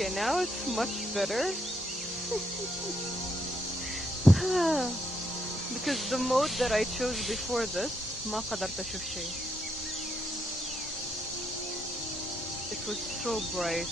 Okay, now it's much better. Because the mode that I chose before this, ما قدرت أشوف شيء. It was so bright.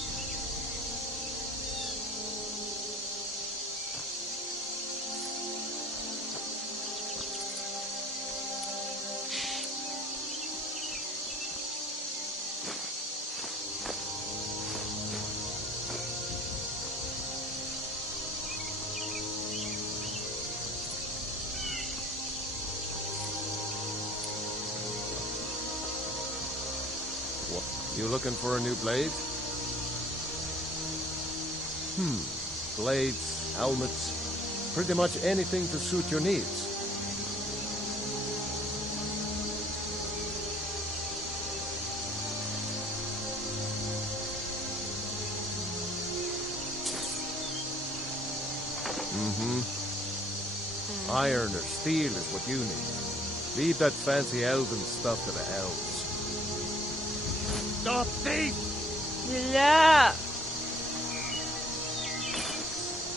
You looking for a new blade? Blades, helmets, pretty much anything to suit your needs. Iron or steel is what you need. Leave that fancy elven stuff to the elves. Stop thief! لا.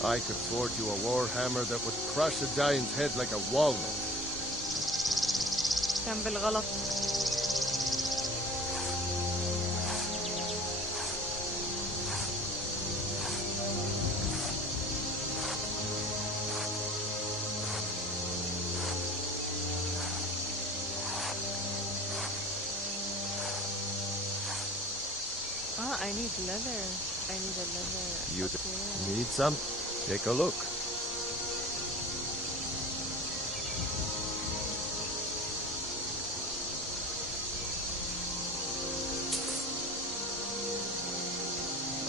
I could forge you a warhammer that would crush a giant's head like a walnut. كان بالغلط. I need leather. I need a leather. You Okay. need some? Take a look.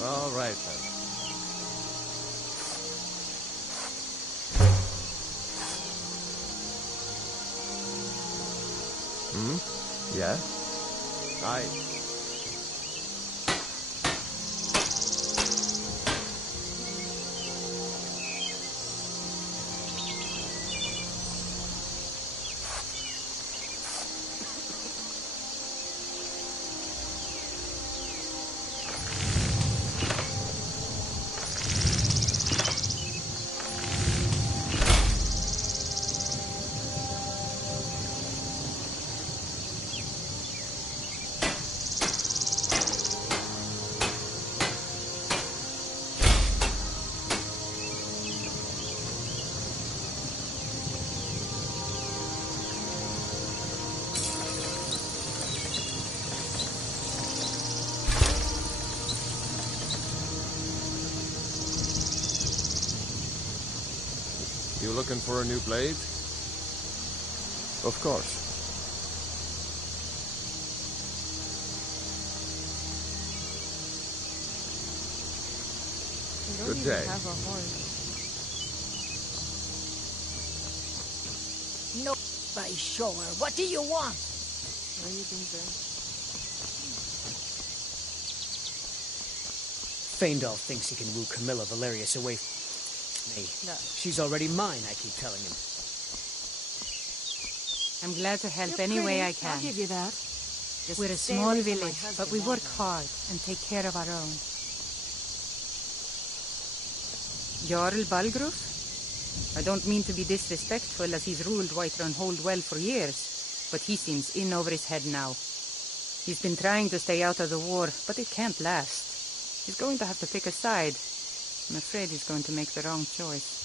All right then. Yeah? You looking for a new blade? Of course. I don't Good even day. have a horse. No, by sure. What do you want? Where have you been, Ben? Faendal thinks he can woo Camilla Valerius away from me. No. She's already mine, I keep telling him. I'm glad to help You're any way pretty. I can. I'll give you that. Just We're a stay small away from my village, but husband we all work day. hard and take care of our own. Jarl Balgruf? I don't mean to be disrespectful, as he's ruled Whiterun Hold well for years, but he seems in over his head now. He's been trying to stay out of the war, but it can't last. He's going to have to pick a side. I'm afraid he's going to make the wrong choice.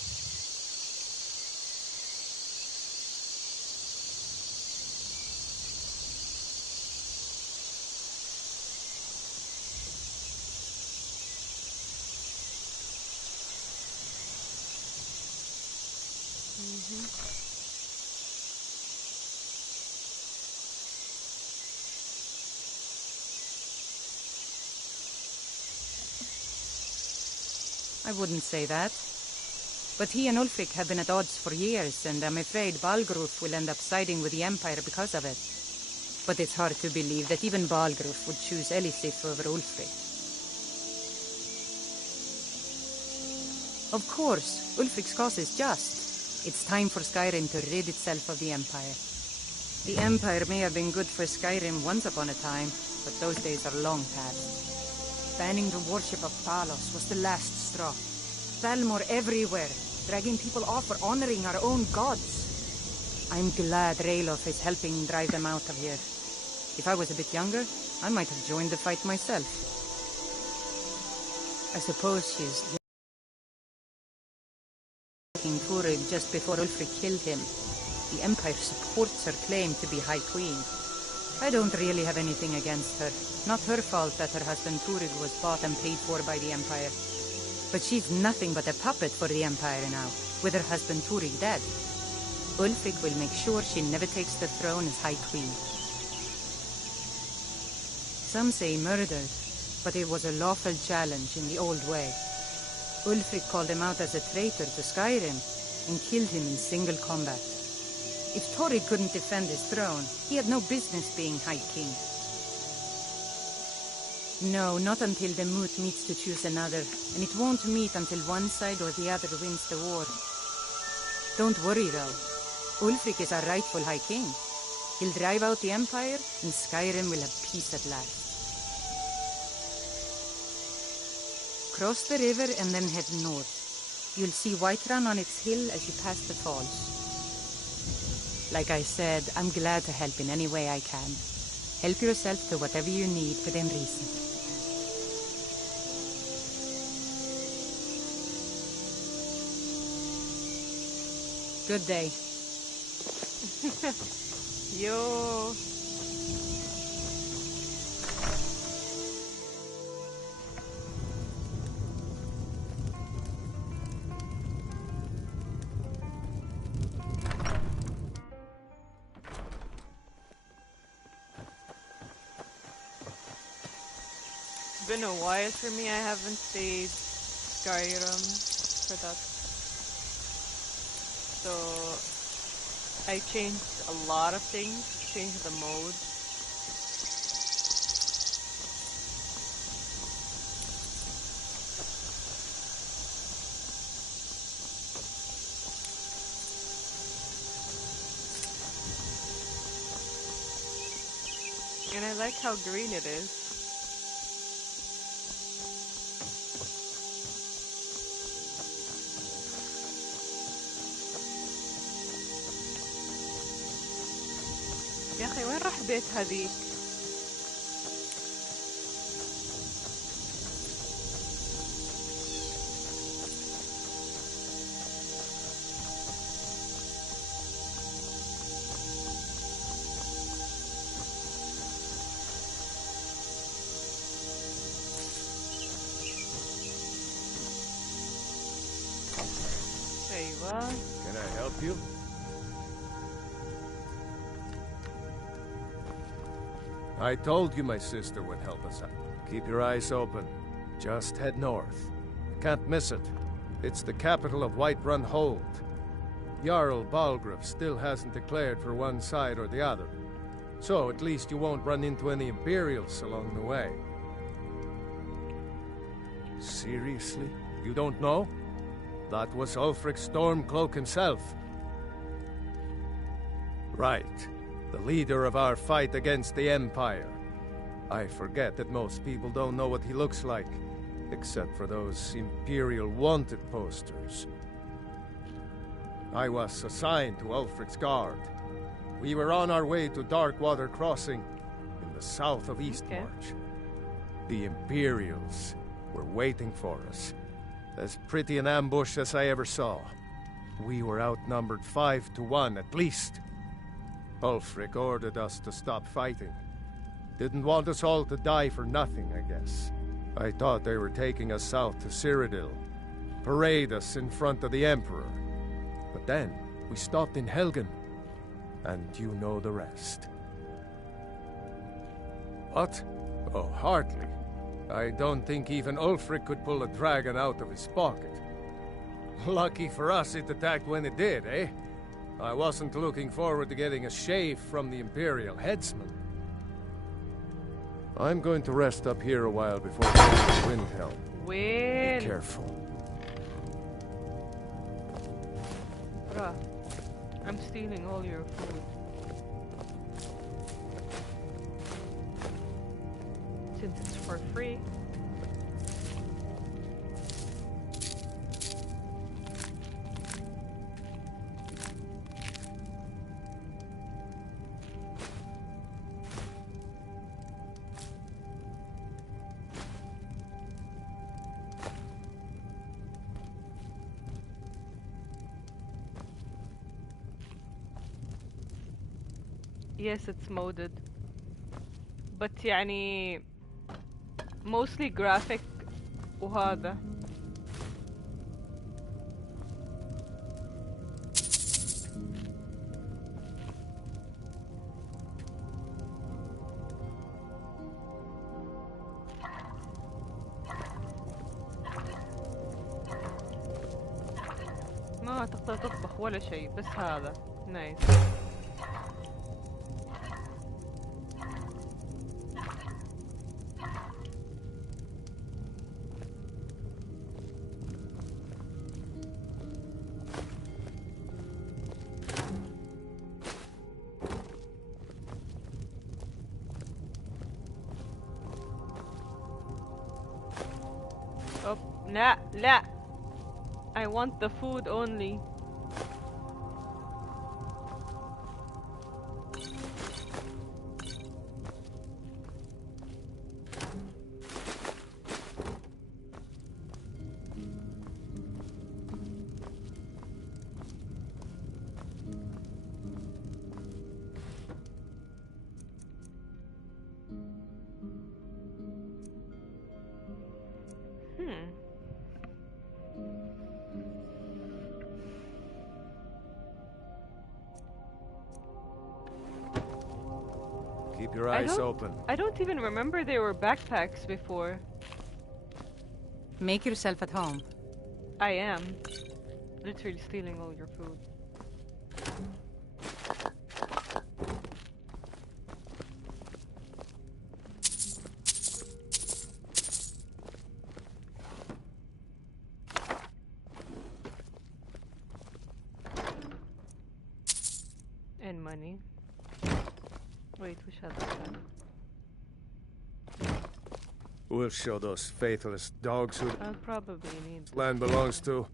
I wouldn't say that. But he and Ulfric have been at odds for years, and I'm afraid Balgruf will end up siding with the Empire because of it. But it's hard to believe that even Balgruf would choose Elisif over Ulfric. Of course, Ulfric's cause is just. It's time for Skyrim to rid itself of the Empire. The Empire may have been good for Skyrim once upon a time, but those days are long past. Banning the worship of Talos was the last straw. Thalmor everywhere, dragging people off for honoring our own gods. I'm glad Ralof is helping drive them out of here. If I was a bit younger, I might have joined the fight myself. I suppose she's taking Turid just before Ulfric killed him. The Empire supports her claim to be High Queen. I don't really have anything against her. Not her fault that her husband Turid was bought and paid for by the Empire. But she's nothing but a puppet for the Empire now, with her husband Turid dead. Ulfric will make sure she never takes the throne as High Queen. Some say murdered, but it was a lawful challenge in the old way. Ulfric called him out as a traitor to Skyrim and killed him in single combat. If Torrid couldn't defend his throne, he had no business being High King. No, not until the moot meets to choose another, and it won't meet until one side or the other wins the war. Don't worry though. Ulfric is our rightful High King. He'll drive out the Empire, and Skyrim will have peace at last. Cross the river and then head north. You'll see Whiterun on its hill as you pass the falls. Like I said, I'm glad to help in any way I can. Help yourself to whatever you need within reason. Good day. Yo. It's been a while for me. I haven't played Skyrim for that. So I changed a lot of things, changed the modes. And I like how green it is. يا أخي وين راح بيت هذيك؟ أيوة. Can I help you? I told you my sister would help us out. Keep your eyes open. Just head north. Can't miss it. It's the capital of Whiterun Hold. Jarl Balgruuf still hasn't declared for one side or the other. So at least you won't run into any Imperials along the way. Seriously? You don't know? That was Ulfric Stormcloak himself. Right. The leader of our fight against the Empire. I forget that most people don't know what he looks like, except for those Imperial wanted posters. I was assigned to Ulfric's guard. We were on our way to Darkwater Crossing, in the south of Eastmarch. The Imperials were waiting for us. As pretty an ambush as I ever saw. We were outnumbered 5 to 1 at least. Ulfric ordered us to stop fighting. Didn't want us all to die for nothing, I guess. I thought they were taking us south to Cyrodiil, parade us in front of the Emperor. But then, we stopped in Helgen, and you know the rest. What? Oh, hardly. I don't think even Ulfric could pull a dragon out of his pocket. Lucky for us it attacked when it did, eh? I wasn't looking forward to getting a shave from the Imperial headsman. I'm going to rest up here a while before going to Windhelm. Win. Be careful. Bruh, I'm stealing all your food. Since it's for free. Yes, it's modded. But يعني mostly graphic وهذا. ما تقدر تطبخ ولا شيء بس هذا. نايس. Oh, لا لا. I want the food only. Keep your eyes open. I don't even remember there were backpacks before. Make yourself at home. I am. Literally stealing all your food. And money. Wait, which has that? We'll show those faithless dogs who I'll probably need this land belongs to.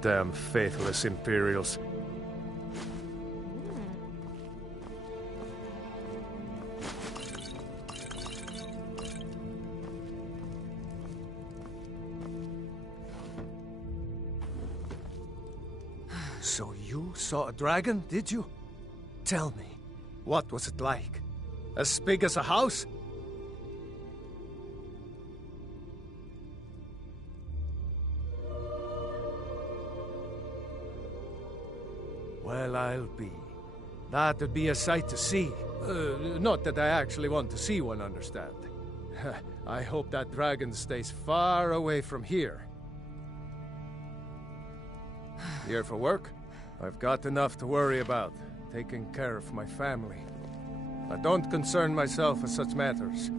Damn faithless Imperials. So you saw a dragon, did you? Tell me, what was it like? As big as a house? Well, I'll be. That'd be a sight to see. Not that I actually want to see one, understand. I hope that dragon stays far away from here. Here for work? I've got enough to worry about, taking care of my family. I don't concern myself with such matters.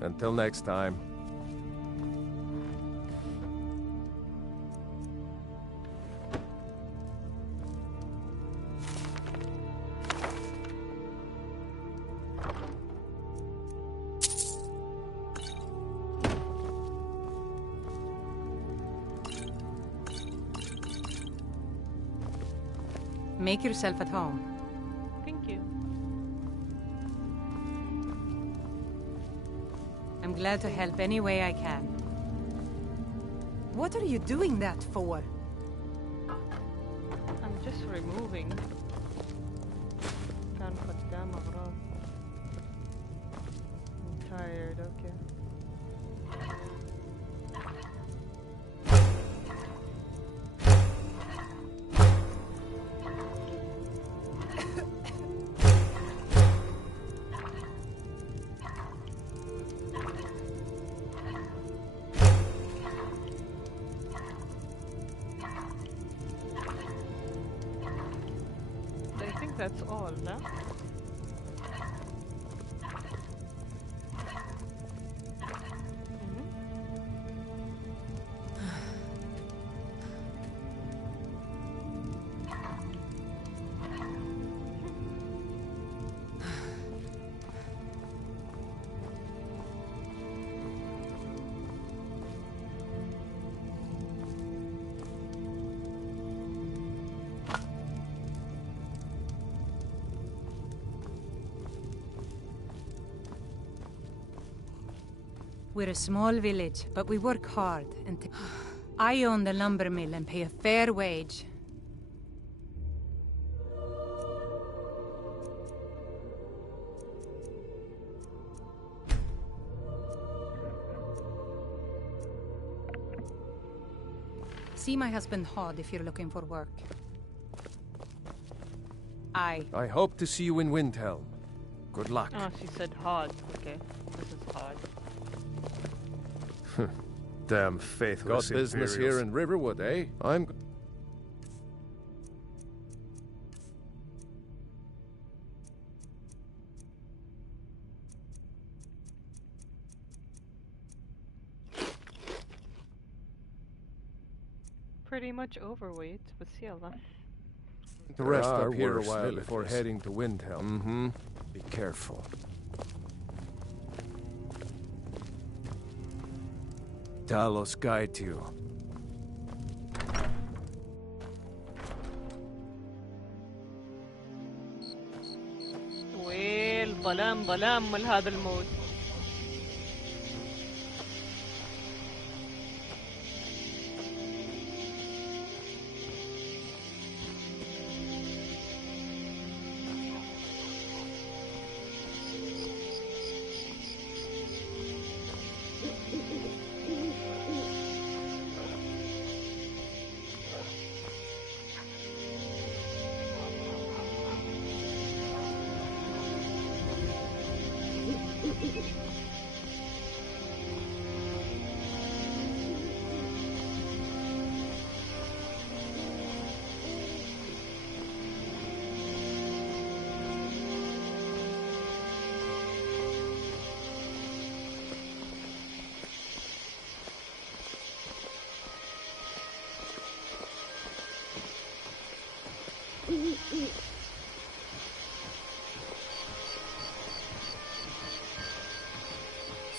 Until next time. Make yourself at home. Thank you. I'm glad to help any way I can. What are you doing that for? I'm just removing. كان قدام أغراض. I'm tired, okay. That's all, no? We're a small village, but we work hard. And I own the lumber mill and pay a fair wage. See my husband Hod if you're looking for work. I hope to see you in Windhelm. Good luck. Oh, she said Hod. Okay, this is Hod. Damn faithless. Got business here in Riverwood, eh? I'm... Pretty much overweight, but ciela. To rest up here a while before heading to Windhelm. Mm-hmm. Be careful. Talos guide you. ويل ظلام من هذا المود.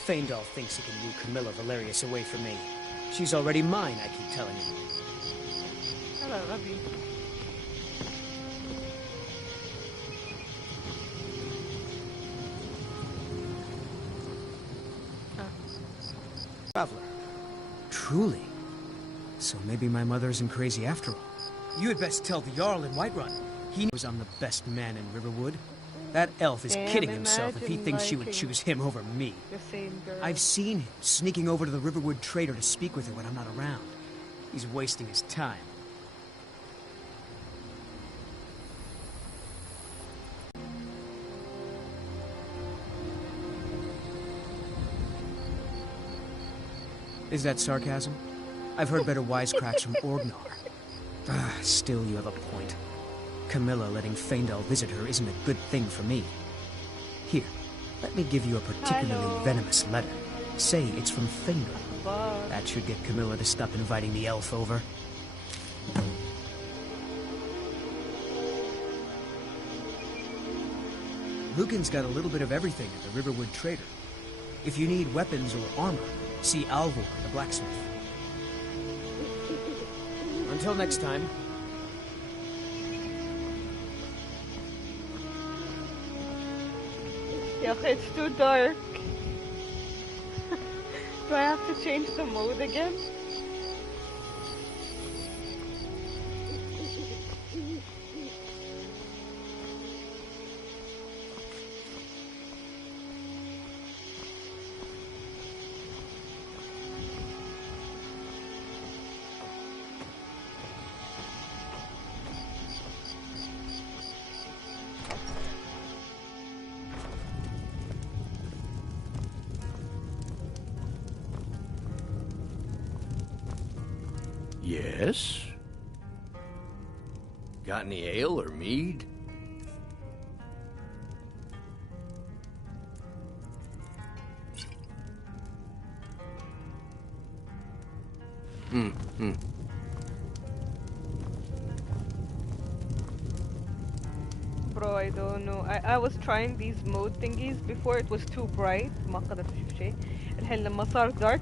Faendal thinks he can woo Camilla Valerius away from me. She's already mine, I keep telling him. Hello, Abby. Traveler. Truly. So maybe my mother isn't crazy after all. You had best tell the Jarl in Whiterun. He knows I'm the best man in Riverwood. That elf is kidding himself if he thinks she would choose him over me. The same girl. I've seen him sneaking over to the Riverwood trader to speak with her when I'm not around. He's wasting his time. Is that sarcasm? I've heard better wisecracks from Orgnar. Still, you have a point. Camilla letting Faendal visit her isn't a good thing for me. Here, let me give you a particularly venomous letter. Say it's from Faendal. That should get Camilla to stop inviting the elf over. Lucan's got a little bit of everything at the Riverwood Trader. If you need weapons or armor, see Alvor, the blacksmith. Until next time. Yeah, it's too dark. Do I have to change the mode again? Yes? Got any ale or mead? Bro, I don't know. I was trying these mode thingies before. It was too bright. ما قدرت أشوف شيء. الحين لما صار dark,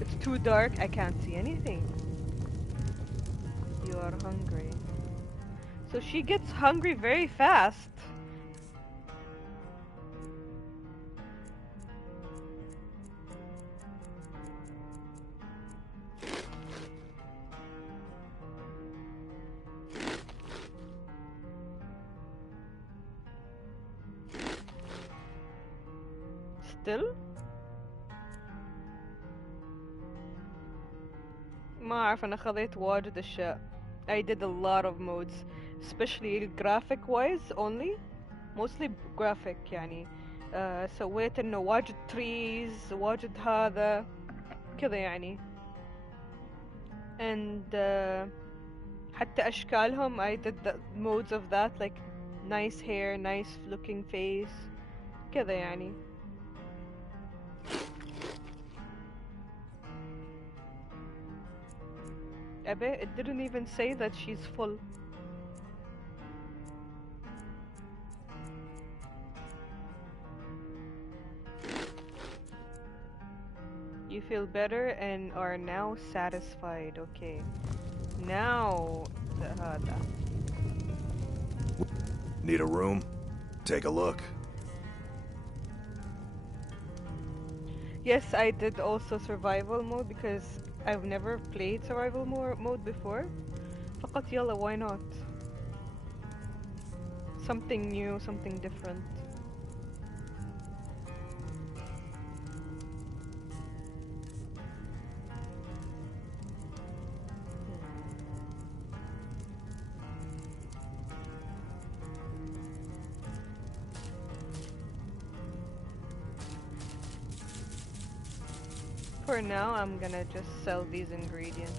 it's too dark. I can't see anything. You are hungry. So she gets hungry very fast. still ما أعرف أنا خذيت واجد أشياء. I did a lot of modes especially graphic wise only mostly graphic يعني سويت إنه واجد trees واجد هذا كذا يعني and حتى أشكالهم I did the modes of that like nice hair nice looking face كذا يعني. أبي it didn't even say that she's full. You feel better and are now satisfied. Okay. Now هذا. Need a room? Take a look. Yes, I did also survival mode because I've never played survival mode before. فقط يلا why not? Something new, something different. For now, I'm gonna just sell these ingredients.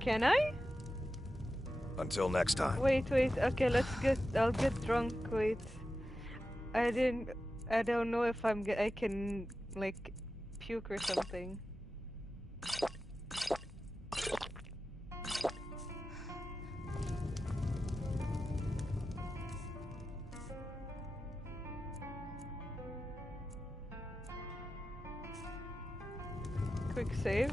Can I? Until next time. Wait, okay, I'll get drunk, wait. I don't know if I can, like, puke or something. Quick save.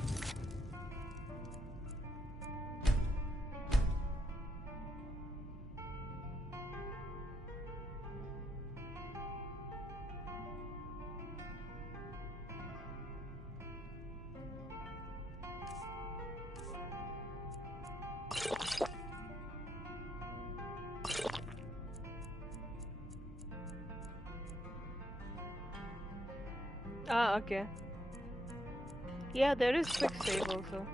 Ah, okay. Yeah, there is quick save also.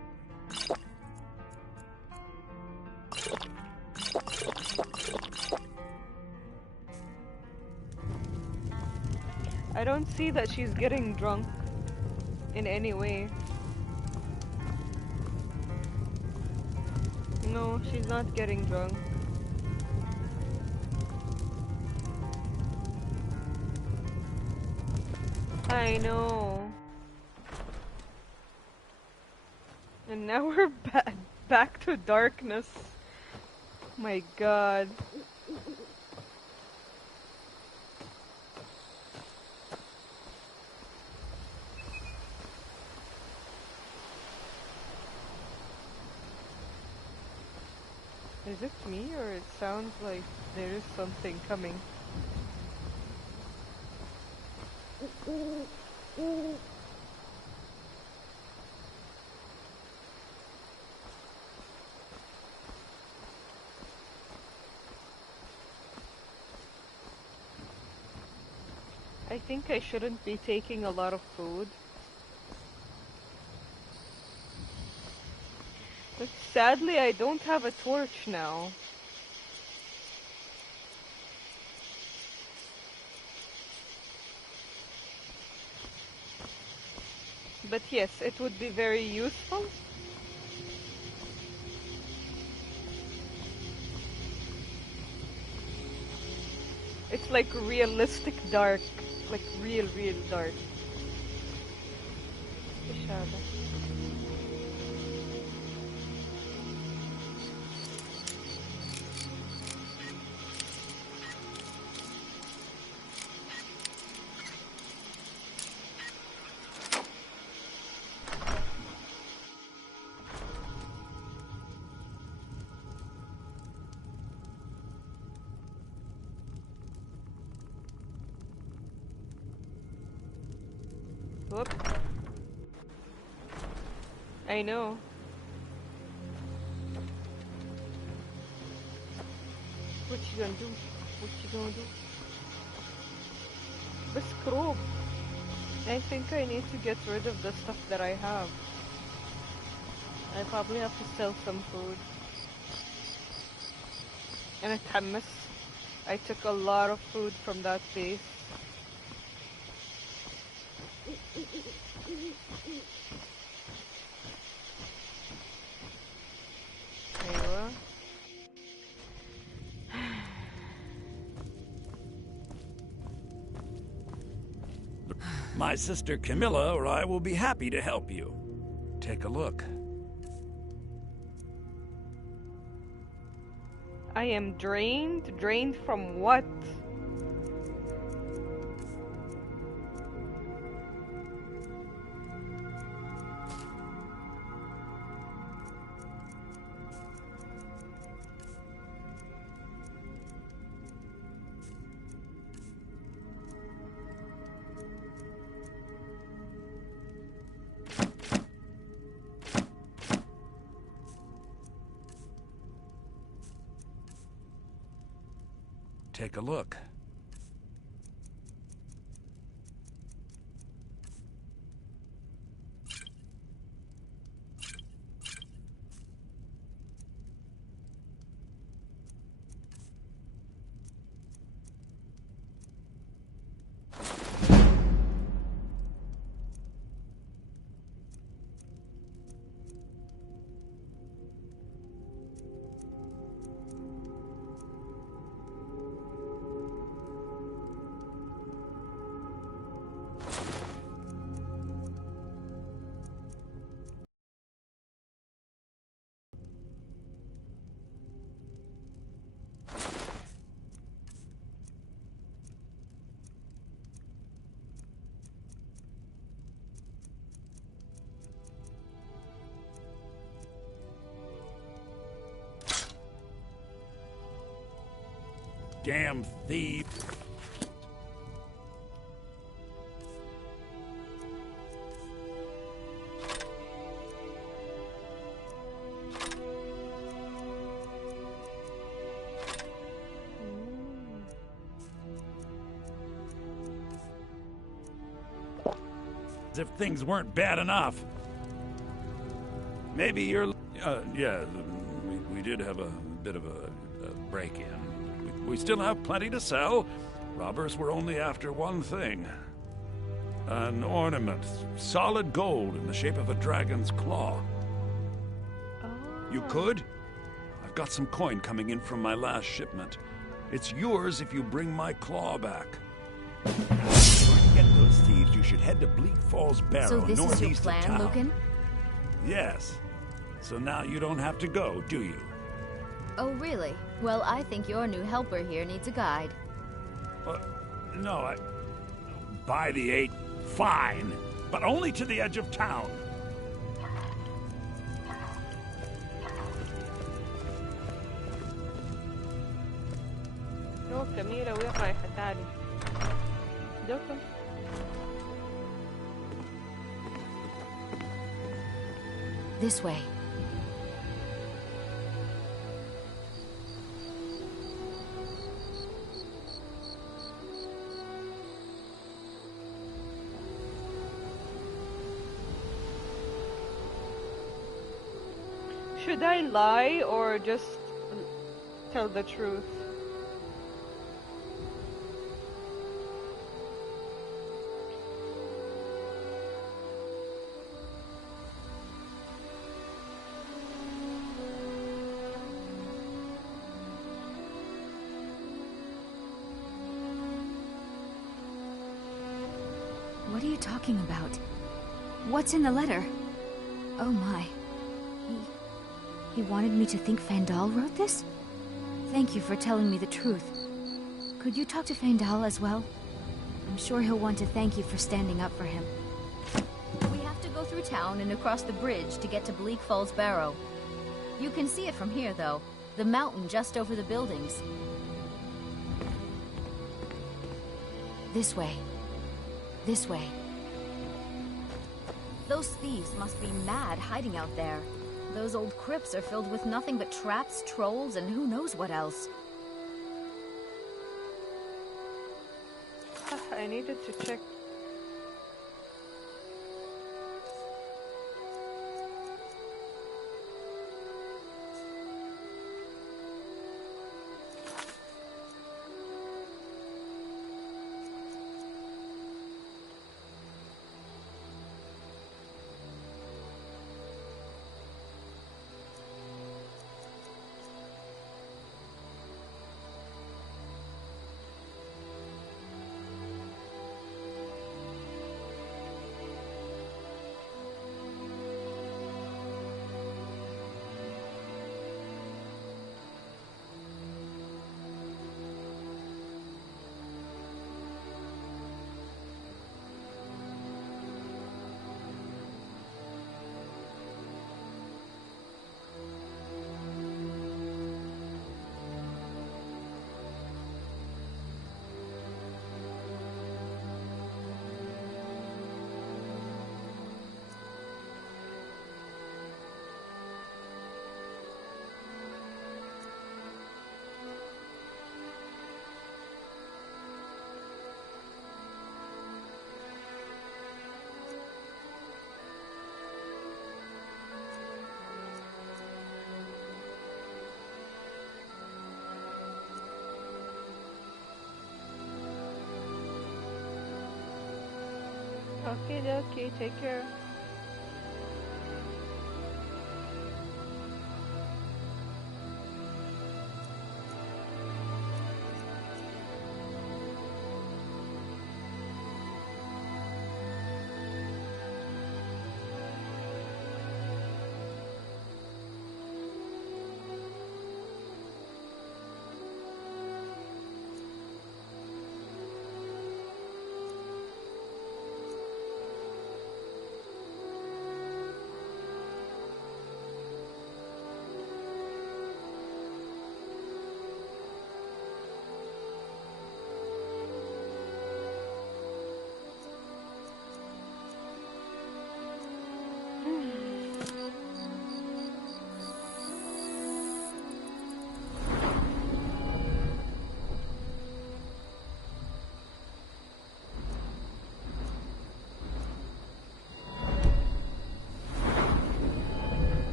I don't see that she's getting drunk in any way. No, she's not getting drunk. I know. And now we're back to darkness. My god. Is it me or it sounds like there is something coming? I think I shouldn't be taking a lot of food. But sadly, I don't have a torch now. But yes, it would be very useful. It's like realistic dark. Like real dark. إيش هذا؟ Whoop. I know. What you gonna do? What you gonna do? But screw. I think I need to get rid of the stuff that I have. I probably have to sell some food. And اتحمس. I took a lot of food from that base. أيوة. My sister Camilla or I will be happy to help you. Take a look. I am drained? Drained from what? Take a look. Damn thief. As if things weren't bad enough. Maybe you're... yeah, we did have a bit of a break-in. We still have plenty to sell. Robbers were only after one thing. An ornament, solid gold in the shape of a dragon's claw. You could? I've got some coin coming in from my last shipment. It's yours if you bring my claw back. To get those thieves, you should head to Bleak Falls Barrow, So this is your northeast plan, of town. Lucan? Yes. So now you don't have to go, do you? Oh, really? Well, I think your new helper here needs a guide. No, By the 8, fine. But only to the edge of town. روح كميرة ويا رايحة تعالي. دوكم. This way. Should I lie or just tell the truth? What are you talking about? What's in the letter? Oh my. He wanted me to think Fandal wrote this? Thank you for telling me the truth. Could you talk to Fandal as well? I'm sure he'll want to thank you for standing up for him. We have to go through town and across the bridge to get to Bleak Falls Barrow. You can see it from here, though. The mountain just over the buildings. This way. This way. Those thieves must be mad hiding out there. Those old crypts are filled with nothing but traps, trolls, and who knows what else. I needed to check. Okay, take care.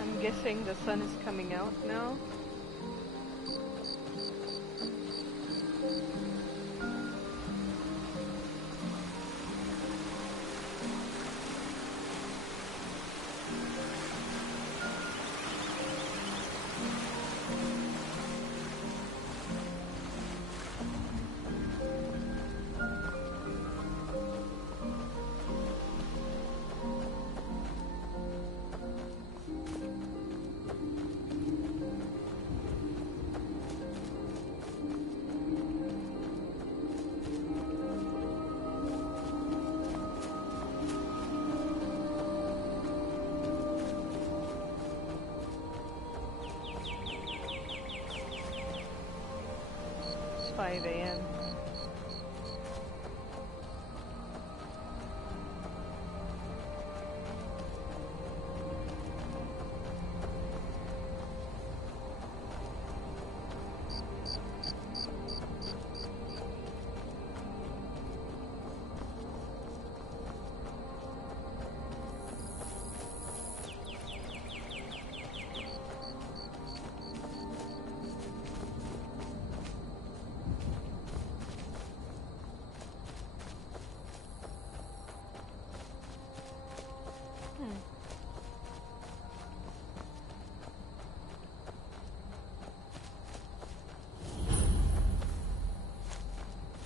I'm guessing the sun is coming out now. It's 5 a.m.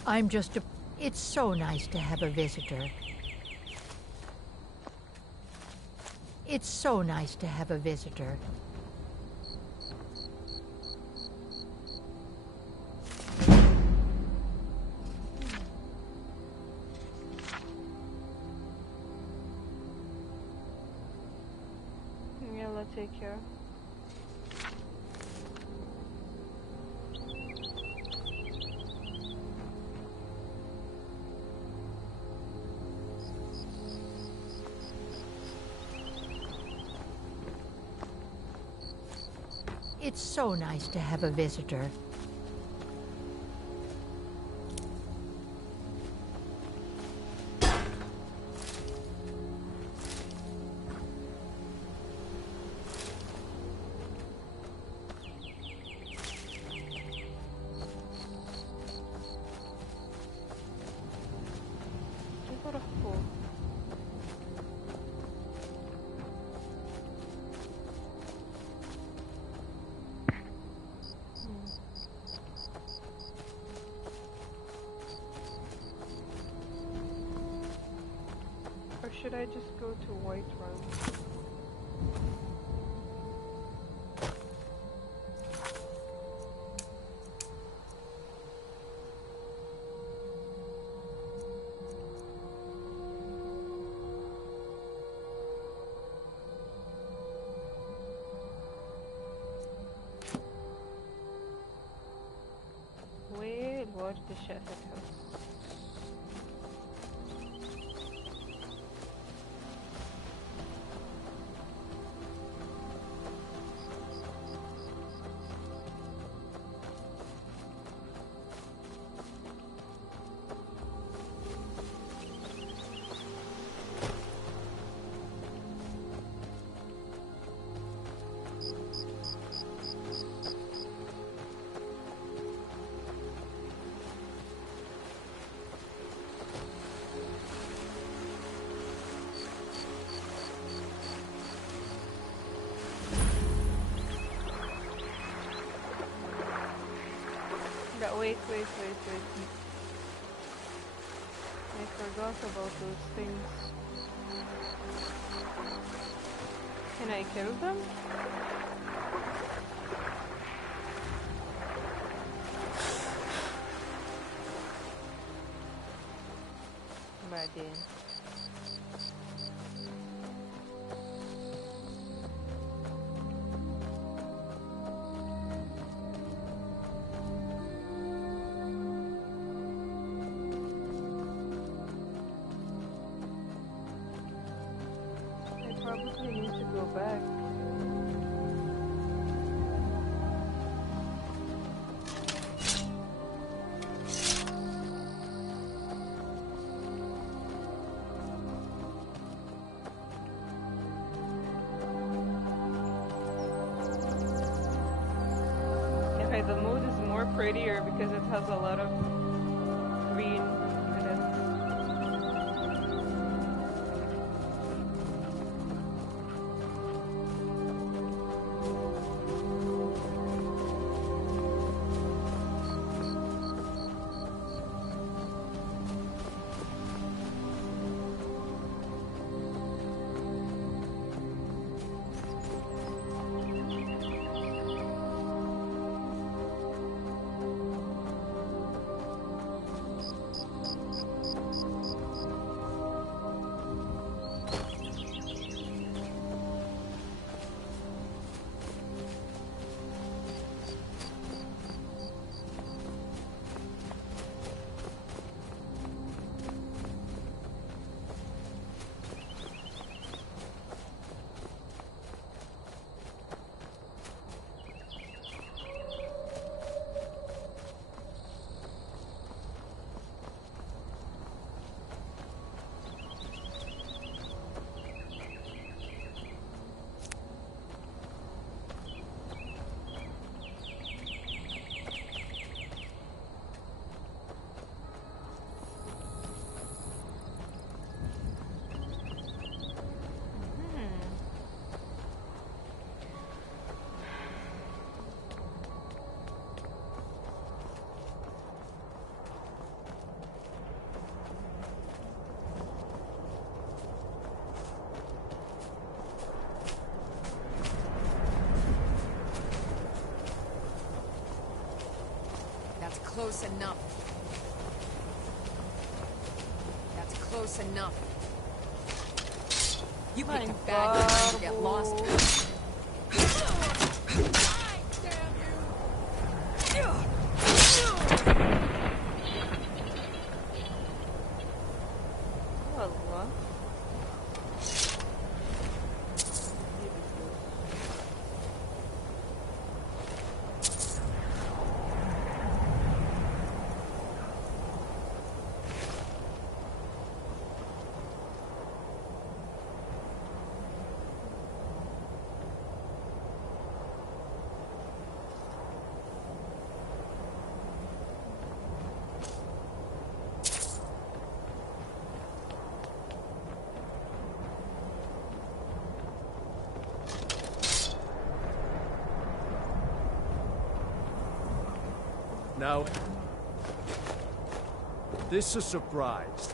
I'm just a... It's so nice to have a visitor. It's so nice to have a visitor. Yeah, let's take care. It's so nice to have a visitor. كيف اروح فوق؟ Or should I just go to White Run? والورد شقفتها. Wait. I forgot about those things. Can I kill them? بعدين. Probably need to go back. Okay, the mood is more prettier because it has a lot of green in it. close enough. That's close enough. You picked a bad time to get lost. والله Now, this is a surprise.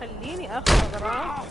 خليني اخذ اغراض.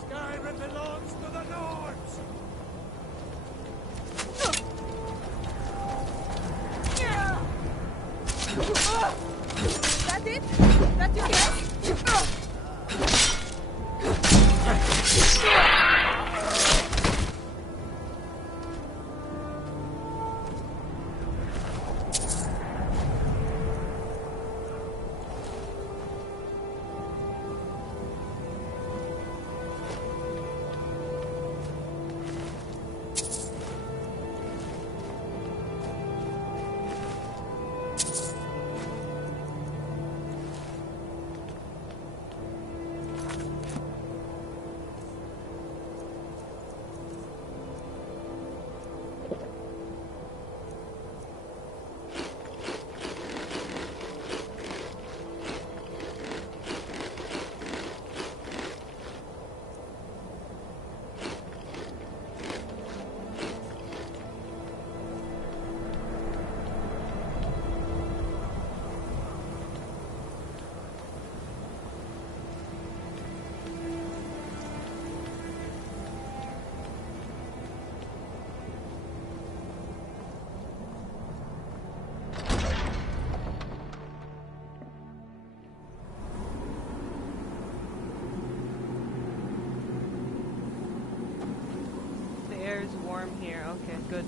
Skyrim belongs to the Lords! That's it? That's your guess? good.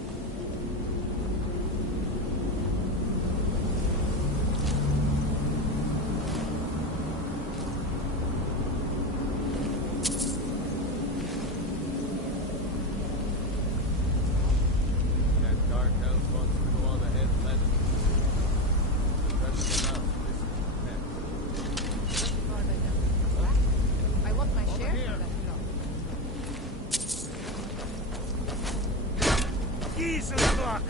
That dark elf wants to go on ahead and let him. That's enough. Listen to I want my Over share here. for that job. Geese in the block!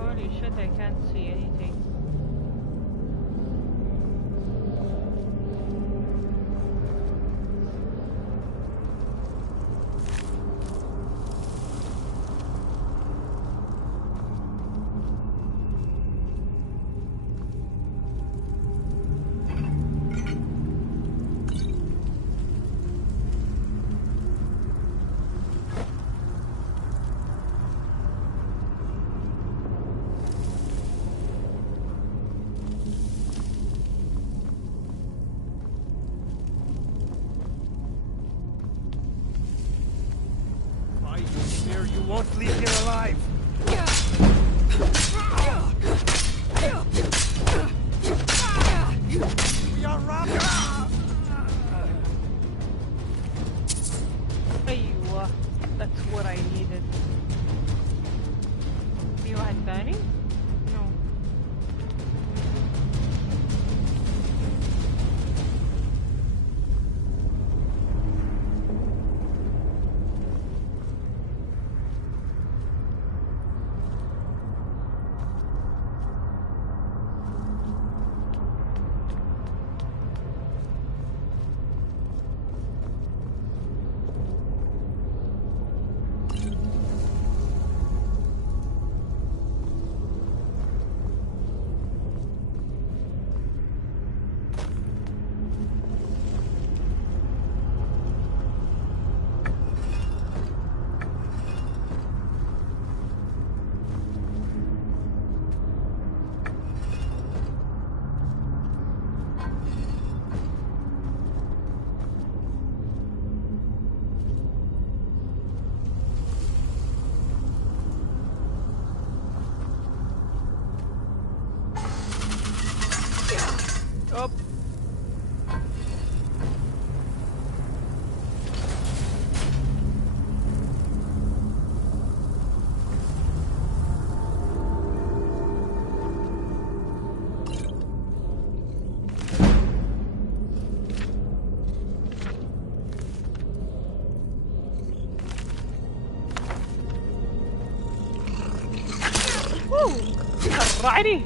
Holy shit, I can't see anything. Fight here, you won't leave here alive! We are robbed! أيوة, that's what I needed. في واحد ثاني؟ No. Up. Woo! Alrighty.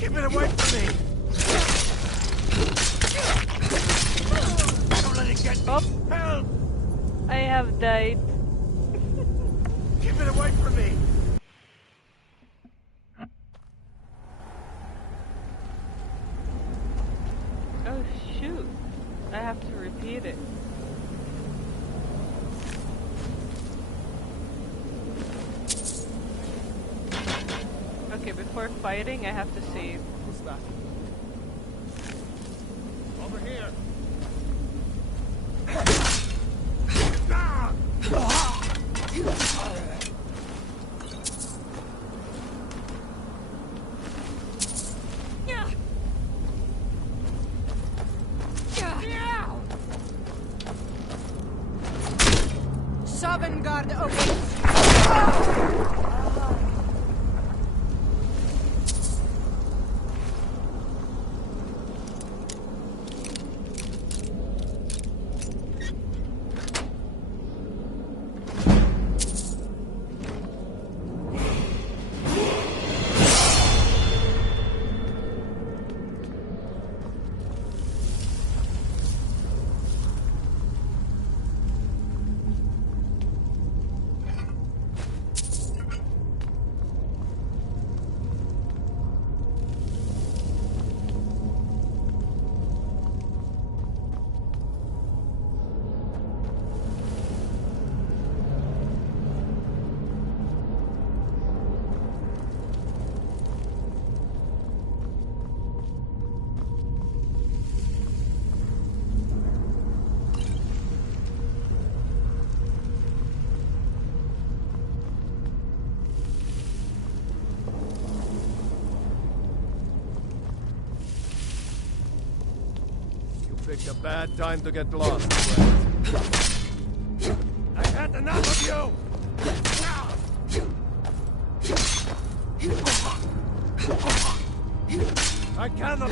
Keep it away from me! Don't let it get me! Oh. Help! I have died. Keep it away from me! Oh shoot. I have to repeat it. Okay, before fighting, I have to save. Who's that? Over here. Sovngarde awaits. Picked a bad time to get lost, friend. I had enough of you! I cannot.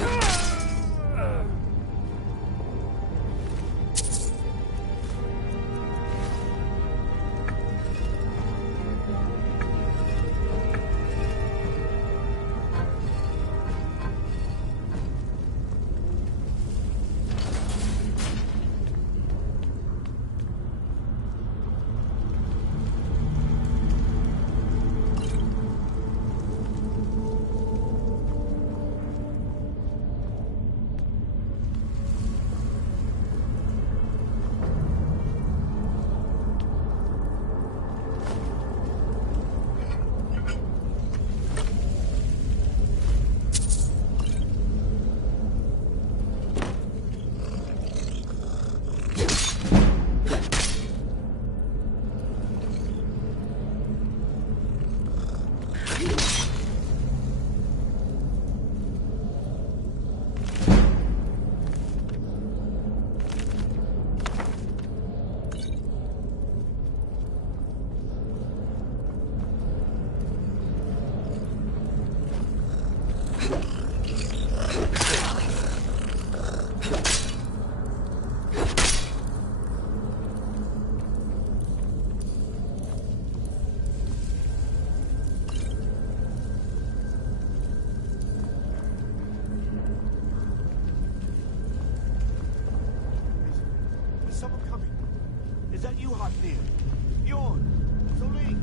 Is that you, Hotnir? Bjorn? Soling?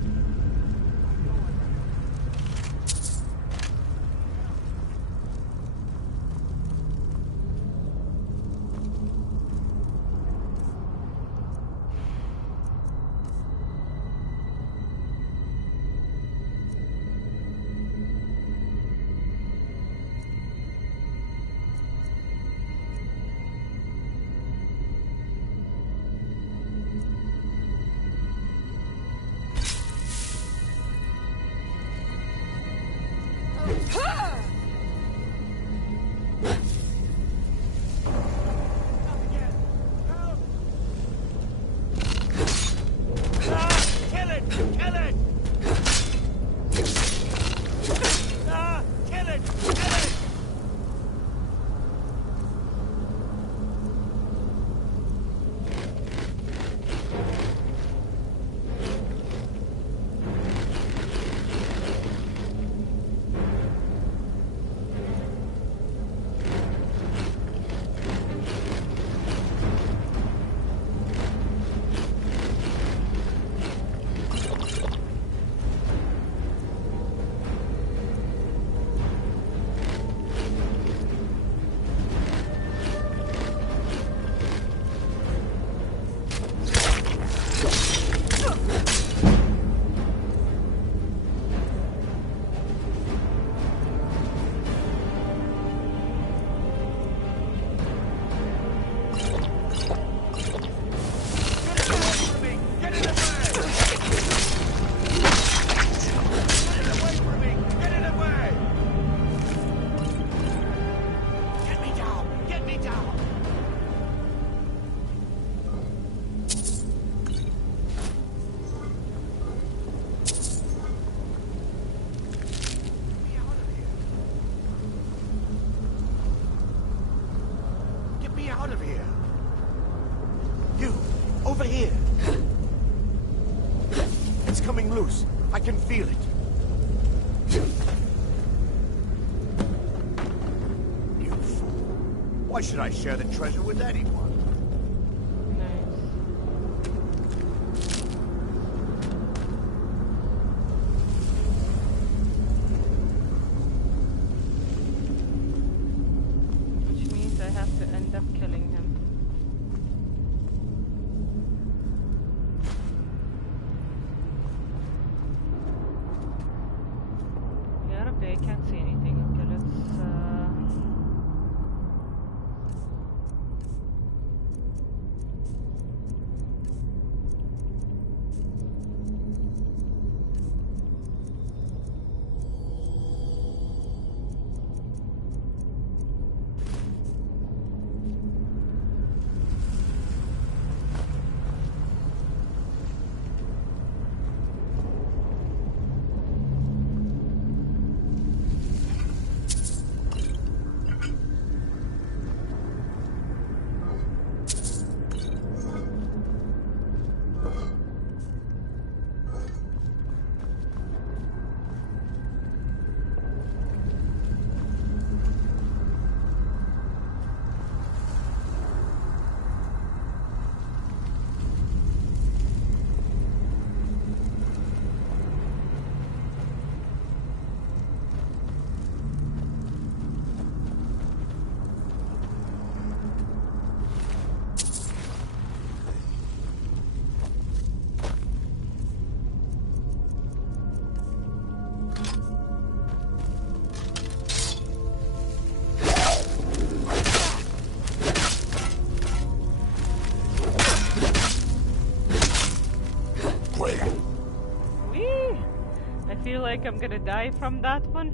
out of here. You, over here. It's coming loose. I can feel it. You fool. Why should I share the treasure with anyone? Which means I have to end up killing him. Yeah, okay, I can't see anything. Okay, let's Whee! I feel like I'm gonna die from that one.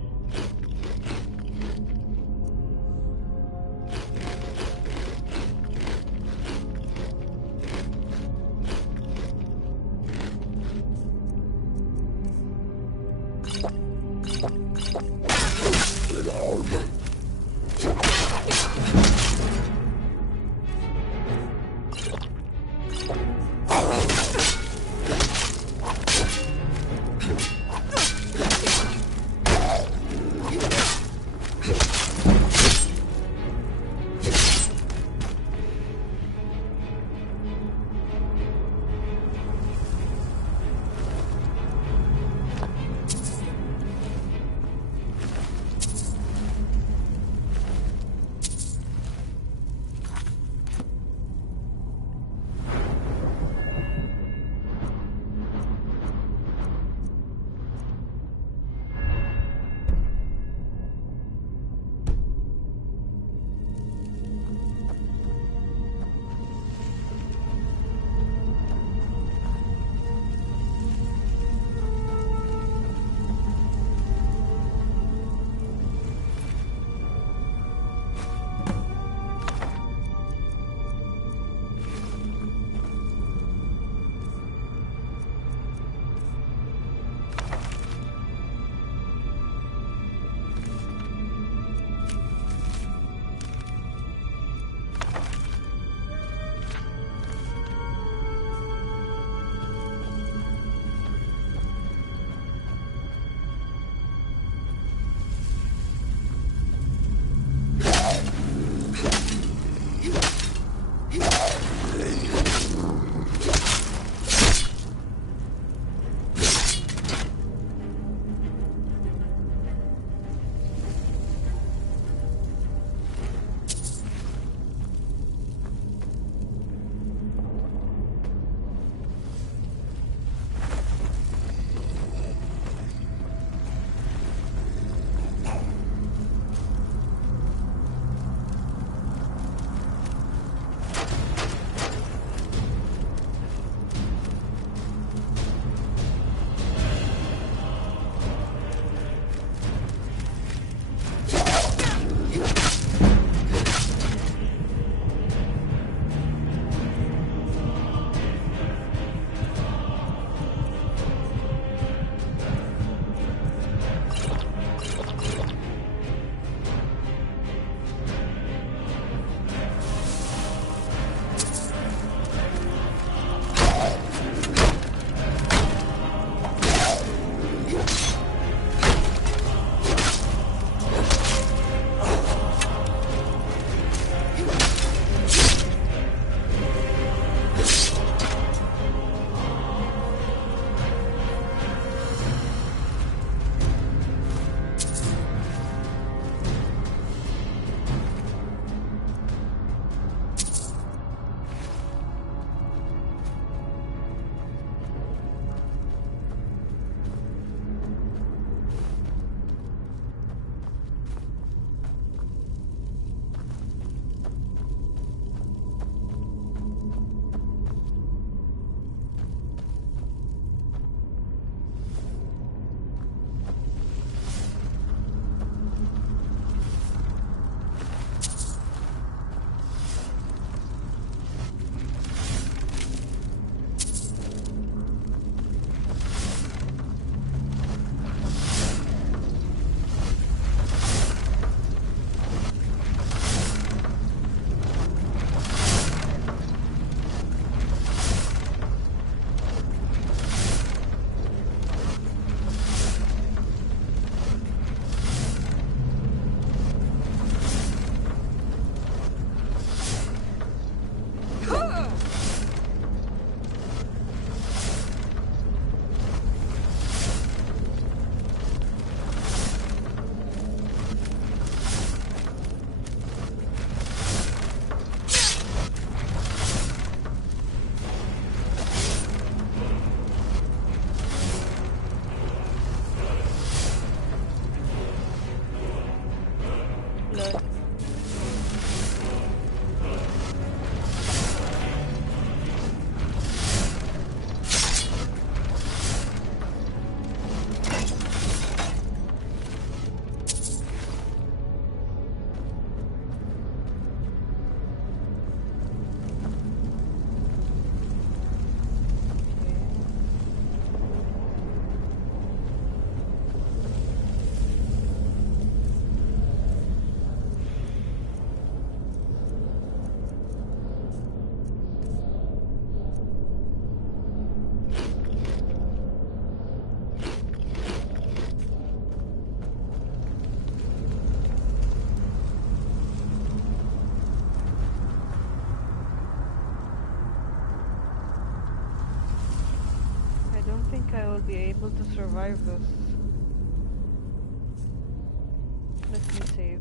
Lol. I don't think I will be able to survive this. Let me save.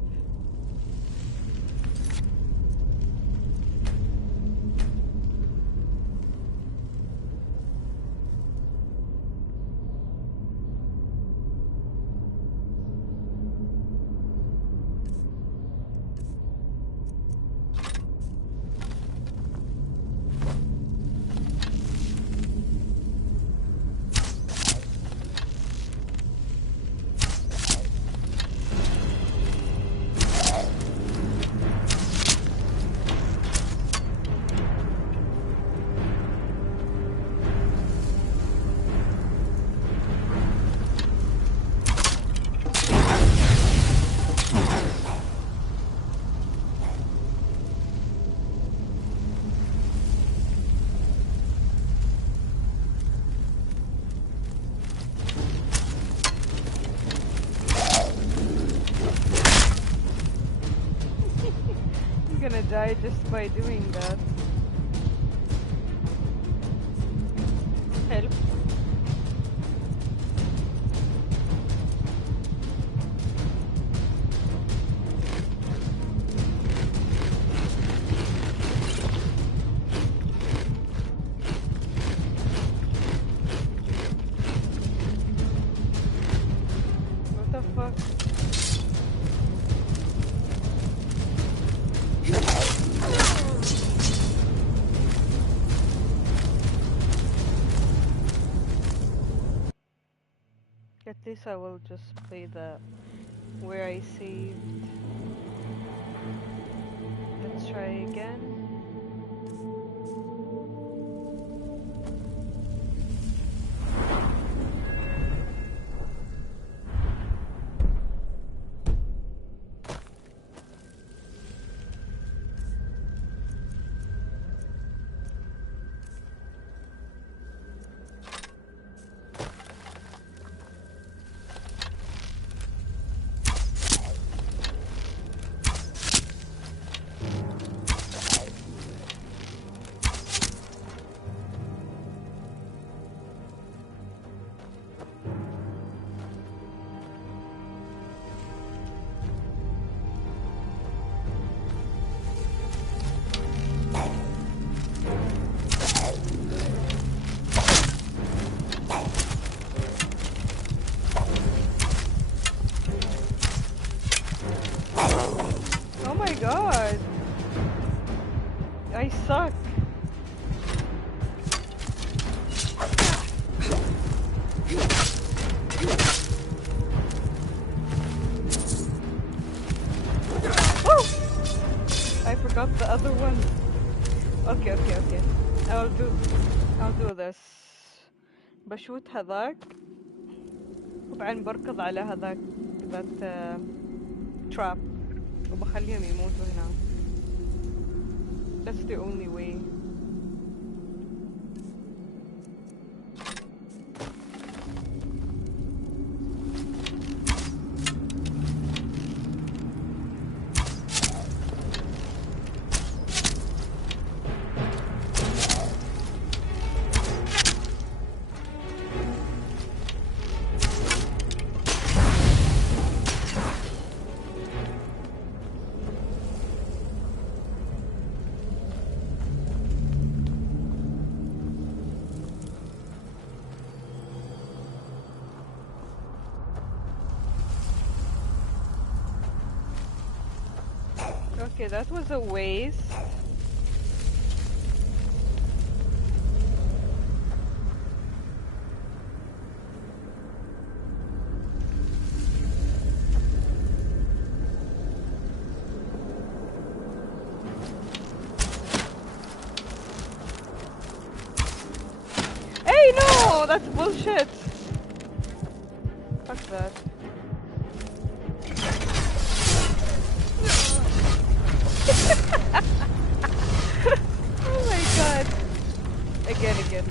I'm gonna die just by doing that. Help. What the fuck? At least I will just play the where I saved. Let's try again. Oh my god! I suck! Oh! I forgot the other one. Okay. I'll do this. بشوت هذاك وبعدين بركض على هذاك that trap وبخليهم يموتوا هنا. That's the only way. Okay, that was a waste. Hey, no! That's bullshit! Fuck that. Oh my god. Again.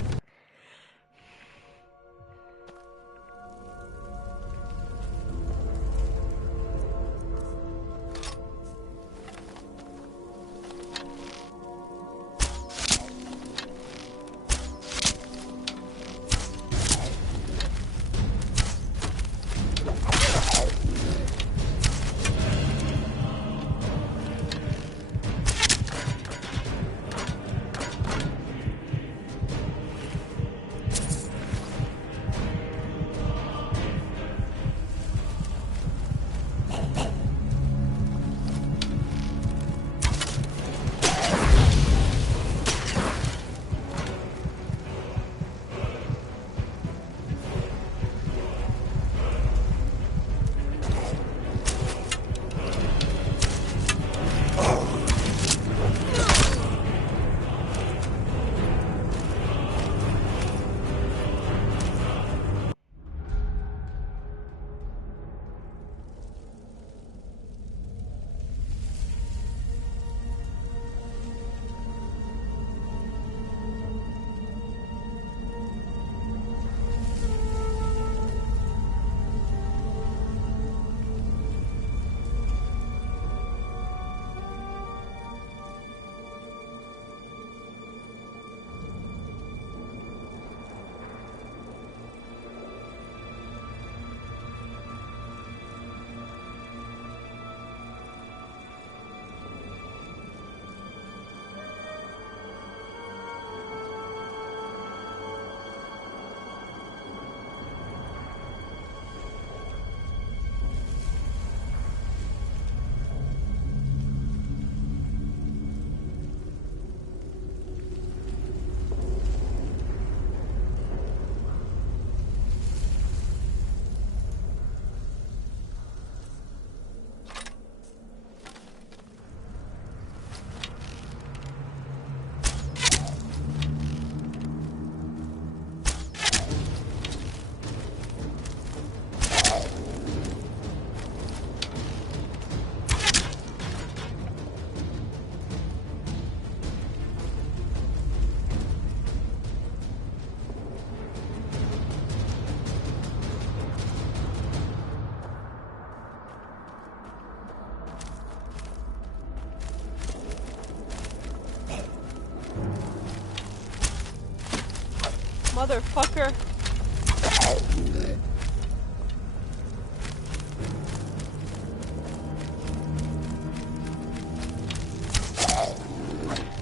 Motherfucker.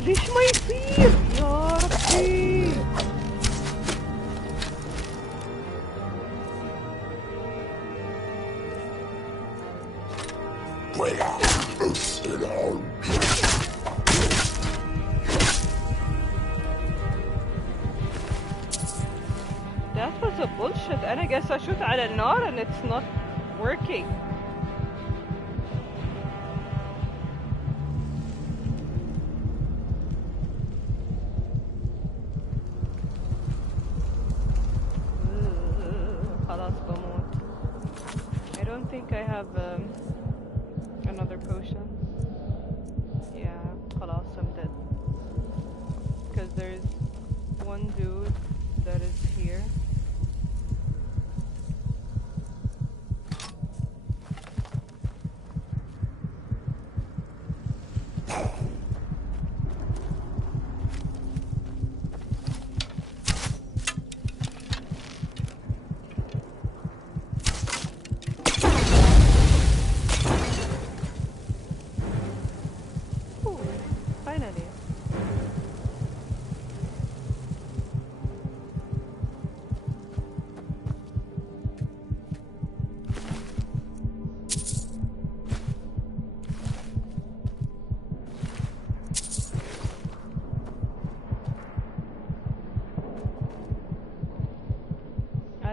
ليش ما يصير يا ربي؟ That was a bullshit. أنا قاعد أشوت على النار and it's not working. خلاص بموت. I don't think I have another potion. Yeah, خلاص I'm dead. Because there's one dude that is here. Ooh, finally.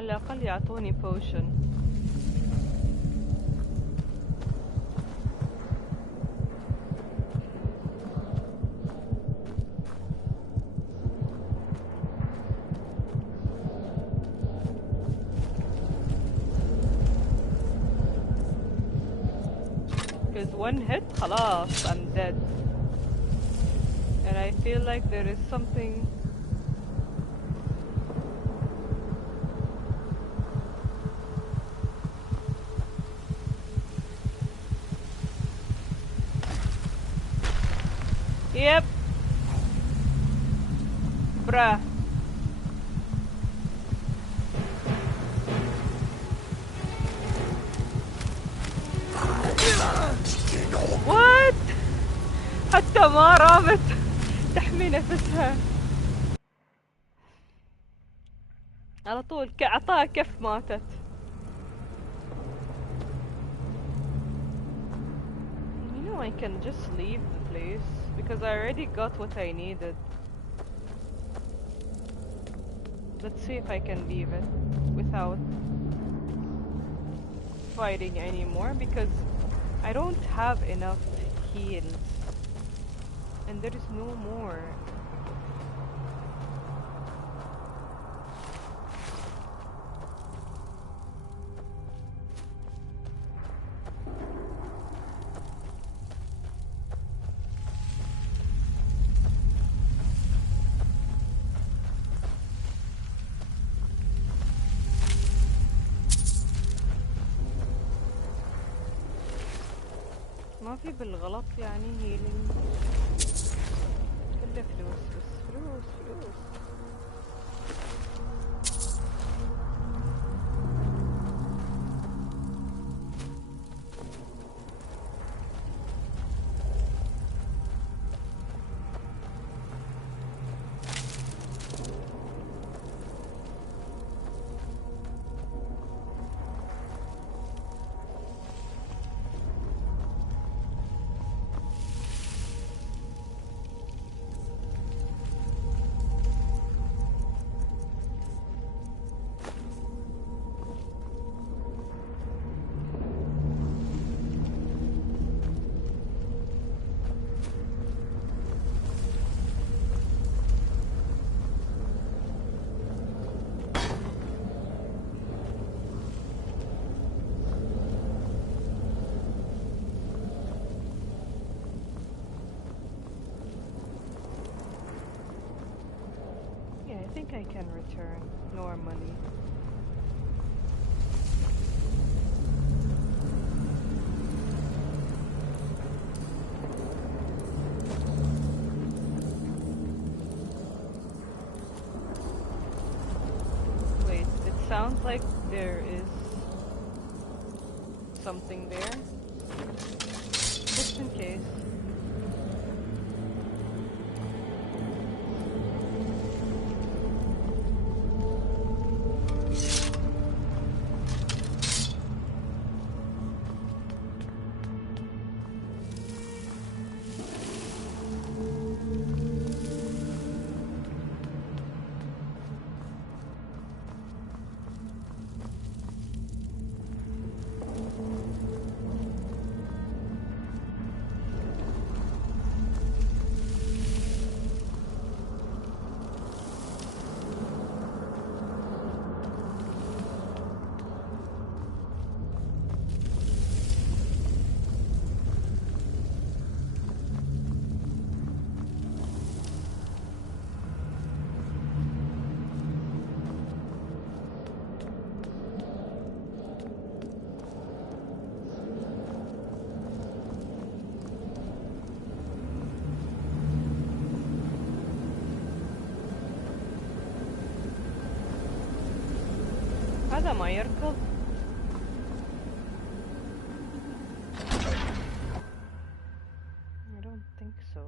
على الأقل يعطوني potion. Because one hit, خلاص, I'm dead. And I feel like there is something. Yep. Bruh. What? حتى ما رامت تحمي نفسها على طول أعطاها كف ماتت. You know, I can just leave the place because I already got what I needed. Let's see if I can leave it without fighting anymore, because I don't have enough heals and there is no more. ما في بالغلط يعني هيلينج، كله فلوس بس فلوس فلوس. I think I can return normally. Wait, it sounds like there is something there. Just in case. هذا ما يركض. I don't think so.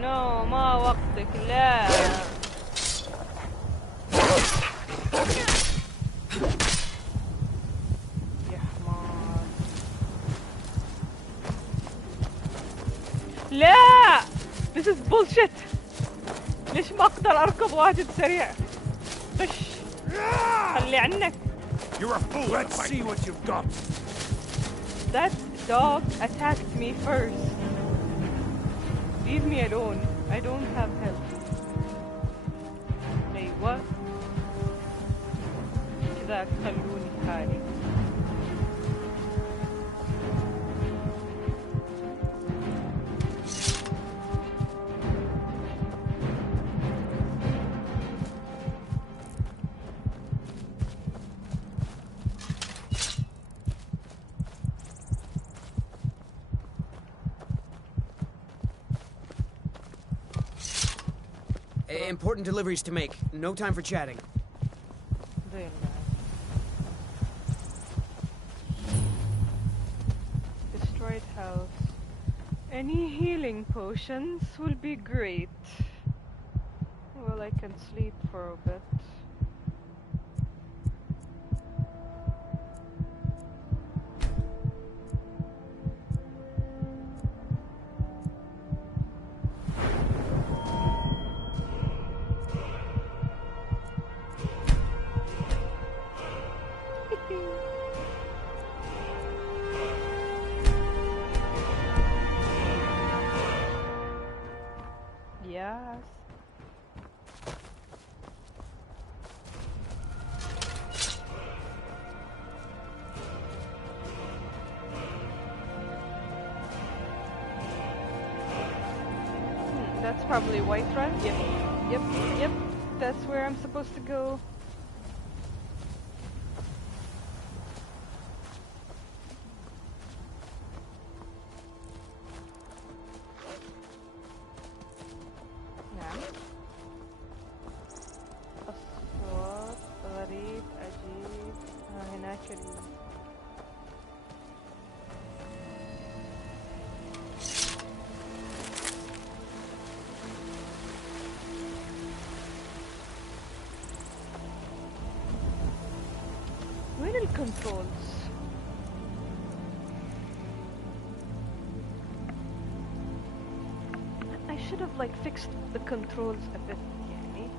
نو ما وقتك لا. يا حمار. لا This is bullshit. ليش ما اقدر اركض واجد سريع؟ خش خلي عنك. You're a fool. Let's see what you've got. That dog attacked me first. Leave me alone. I don't have help. أيوة كذا خلوني في حالي. Important deliveries to make. No time for chatting. Very nice. Destroyed house. Any healing potions will be great. Well, I can sleep for a bit. Yes. That's probably Whiterun. Yep. That's where I'm supposed to go. نعم. أصوات غريب عجيب. هناك وين الكنترولز؟ I should have like fixed the controls a bit يعني.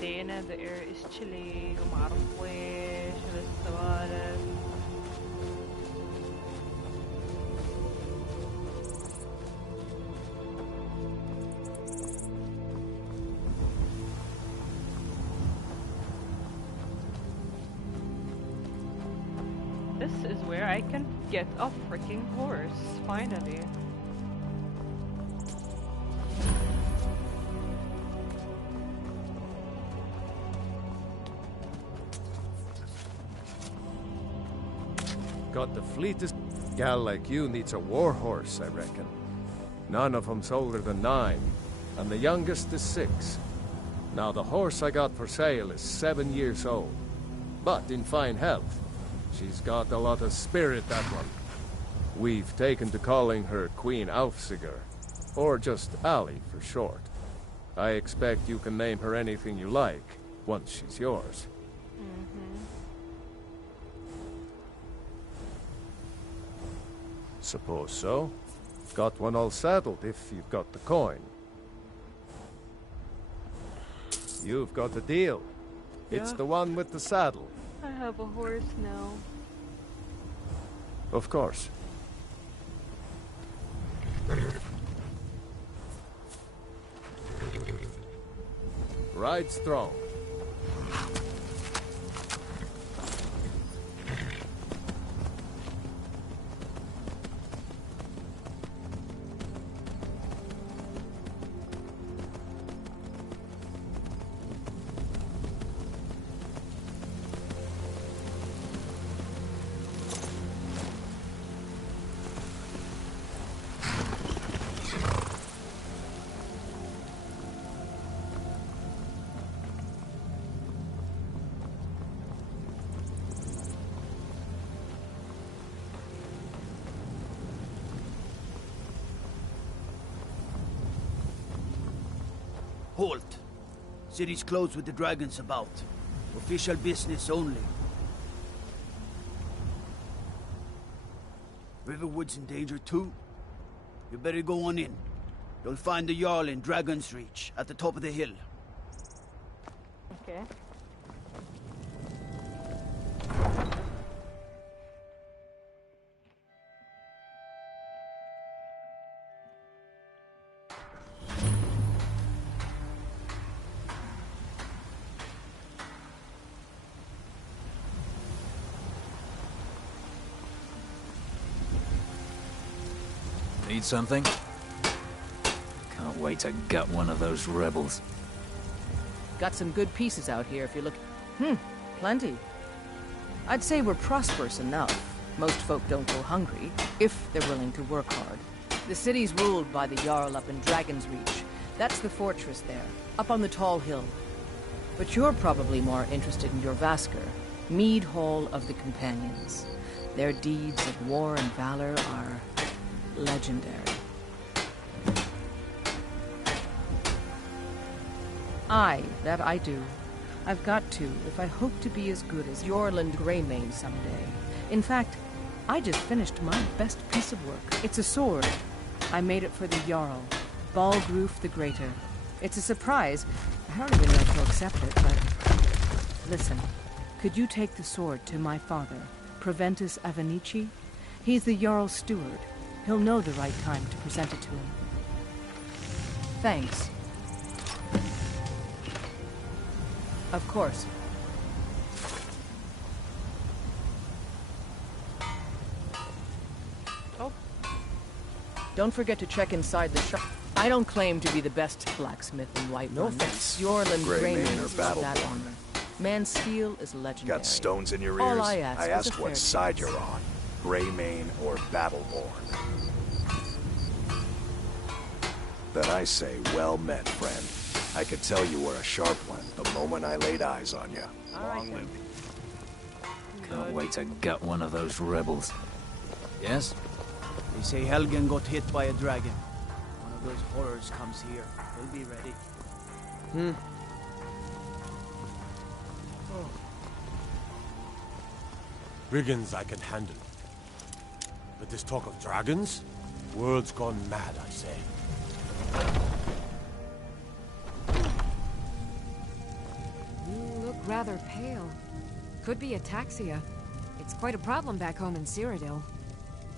Dana, the air is chilly وما اعرف ويش والسوالف. This is where I can get a freaking horse, finally. Got the fleetest gal like you needs a war horse, I reckon. None of 'em's older than 9, and the youngest is 6. Now the horse I got for sale is 7 years old, but in fine health. She's got a lot of spirit, that one. We've taken to calling her Queen Aufsiger, or just Ali for short. I expect you can name her anything you like, once she's yours. Suppose so. Got one all saddled if you've got the coin. You've got a deal. It's Yeah. the one with the saddle. I have a horse now. Of course. Ride strong. Halt. City's closed with the dragons about. Official business only. Riverwood's in danger too. You better go on in. You'll find the Jarl in Dragon's Reach, at the top of the hill. Okay. Need something? Can't wait to gut one of those rebels. Got some good pieces out here if you look. Plenty. I'd say we're prosperous enough. Most folk don't go hungry, if they're willing to work hard. The city's ruled by the Jarl up in Dragon's Reach. That's the fortress there, up on the tall hill. But you're probably more interested in your Vasker, Mead Hall of the Companions. Their deeds of war and valor are legendary. Aye, that I do. I've got to, if I hope to be as good as Yorland Greymane someday. In fact, I just finished my best piece of work. It's a sword. I made it for the Jarl, Balgruf the Greater. It's a surprise. I don't even know if he'll accept it, but... Listen, could you take the sword to my father, Proventus Avenici? He's the Jarl's steward. He'll know the right time to present it to him. Thanks. Of course. Oh. Don't forget to check inside the shop. I don't claim to be the best blacksmith in Whiterun. No offense. Yorland Greymane Greymane or is not that Battleborn. honor. Man's steel is legendary. Got stones in your All ears? I asked was a asked fair what side chance. you're on. Greymane or Battleborn. Then I say, well met, friend. I could tell you were a sharp one the moment I laid eyes on you. Long live. Can't wait to gut one of those rebels. Yes? They say Helgen got hit by a dragon. One of those horrors comes here. They'll be ready. Brigands I can handle. But this talk of dragons? World's gone mad, I say. You look rather pale. Could be ataxia. It's quite a problem back home in Cyrodiil.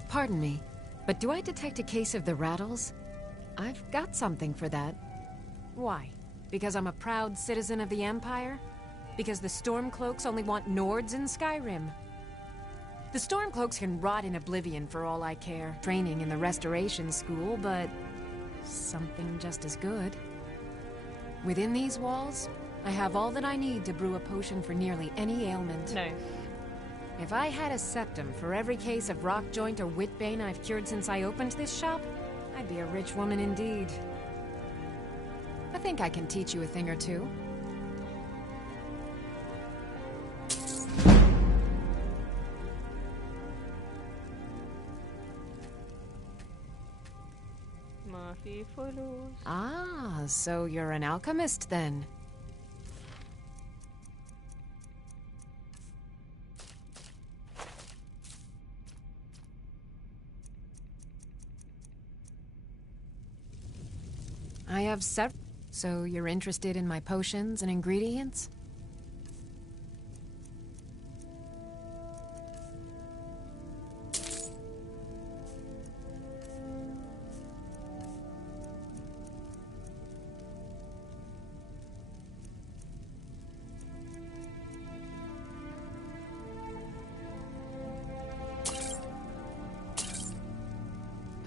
Pardon me, but do I detect a case of the rattles? I've got something for that. Why? Because I'm a proud citizen of the Empire? Because the Stormcloaks only want Nords in Skyrim? The Stormcloaks can rot in oblivion for all I care. Training in the Restoration School, but something just as good. Within these walls, I have all that I need to brew a potion for nearly any ailment. Nice. If I had a septum for every case of rock joint or whitbane I've cured since I opened this shop, I'd be a rich woman indeed. I think I can teach you a thing or two. ما في فلوس. Ah, so you're an alchemist then? I have several. So you're interested in my potions and ingredients?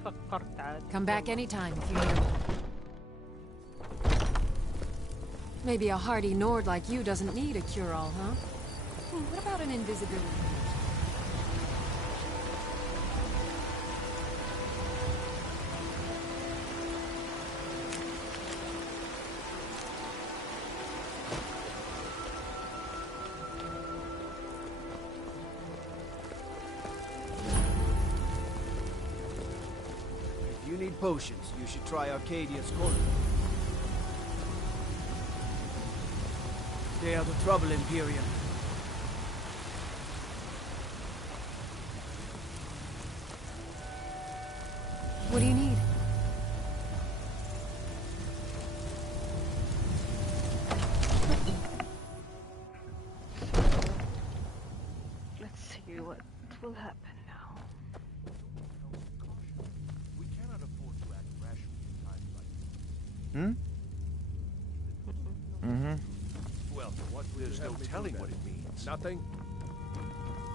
فكرت عاد. Come back anytime if you need. Maybe a hardy Nord like you doesn't need a cure-all, huh? What about an invisibility? If you need potions, you should try Arcadia's Corner. Stay out of trouble, Imperium. What do you need? Let's see what will happen now. We cannot afford to act rashly in times like this. Well, there's no telling what it means. Nothing?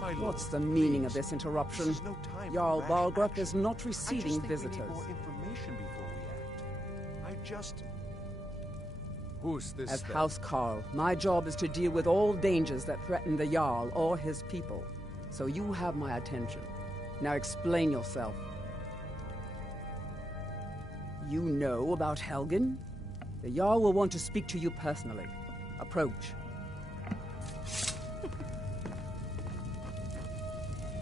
My lord, What's the meaning of please. this interruption? This is no time Jarl for rash Balgruuf action. is not I just receiving think we visitors. need more information before we act. Who's this As then? House Carl, my job is to deal with all dangers that threaten the Jarl or his people. So you have my attention. Now explain yourself. You know about Helgen? The Jarl will want to speak to you personally. Approach.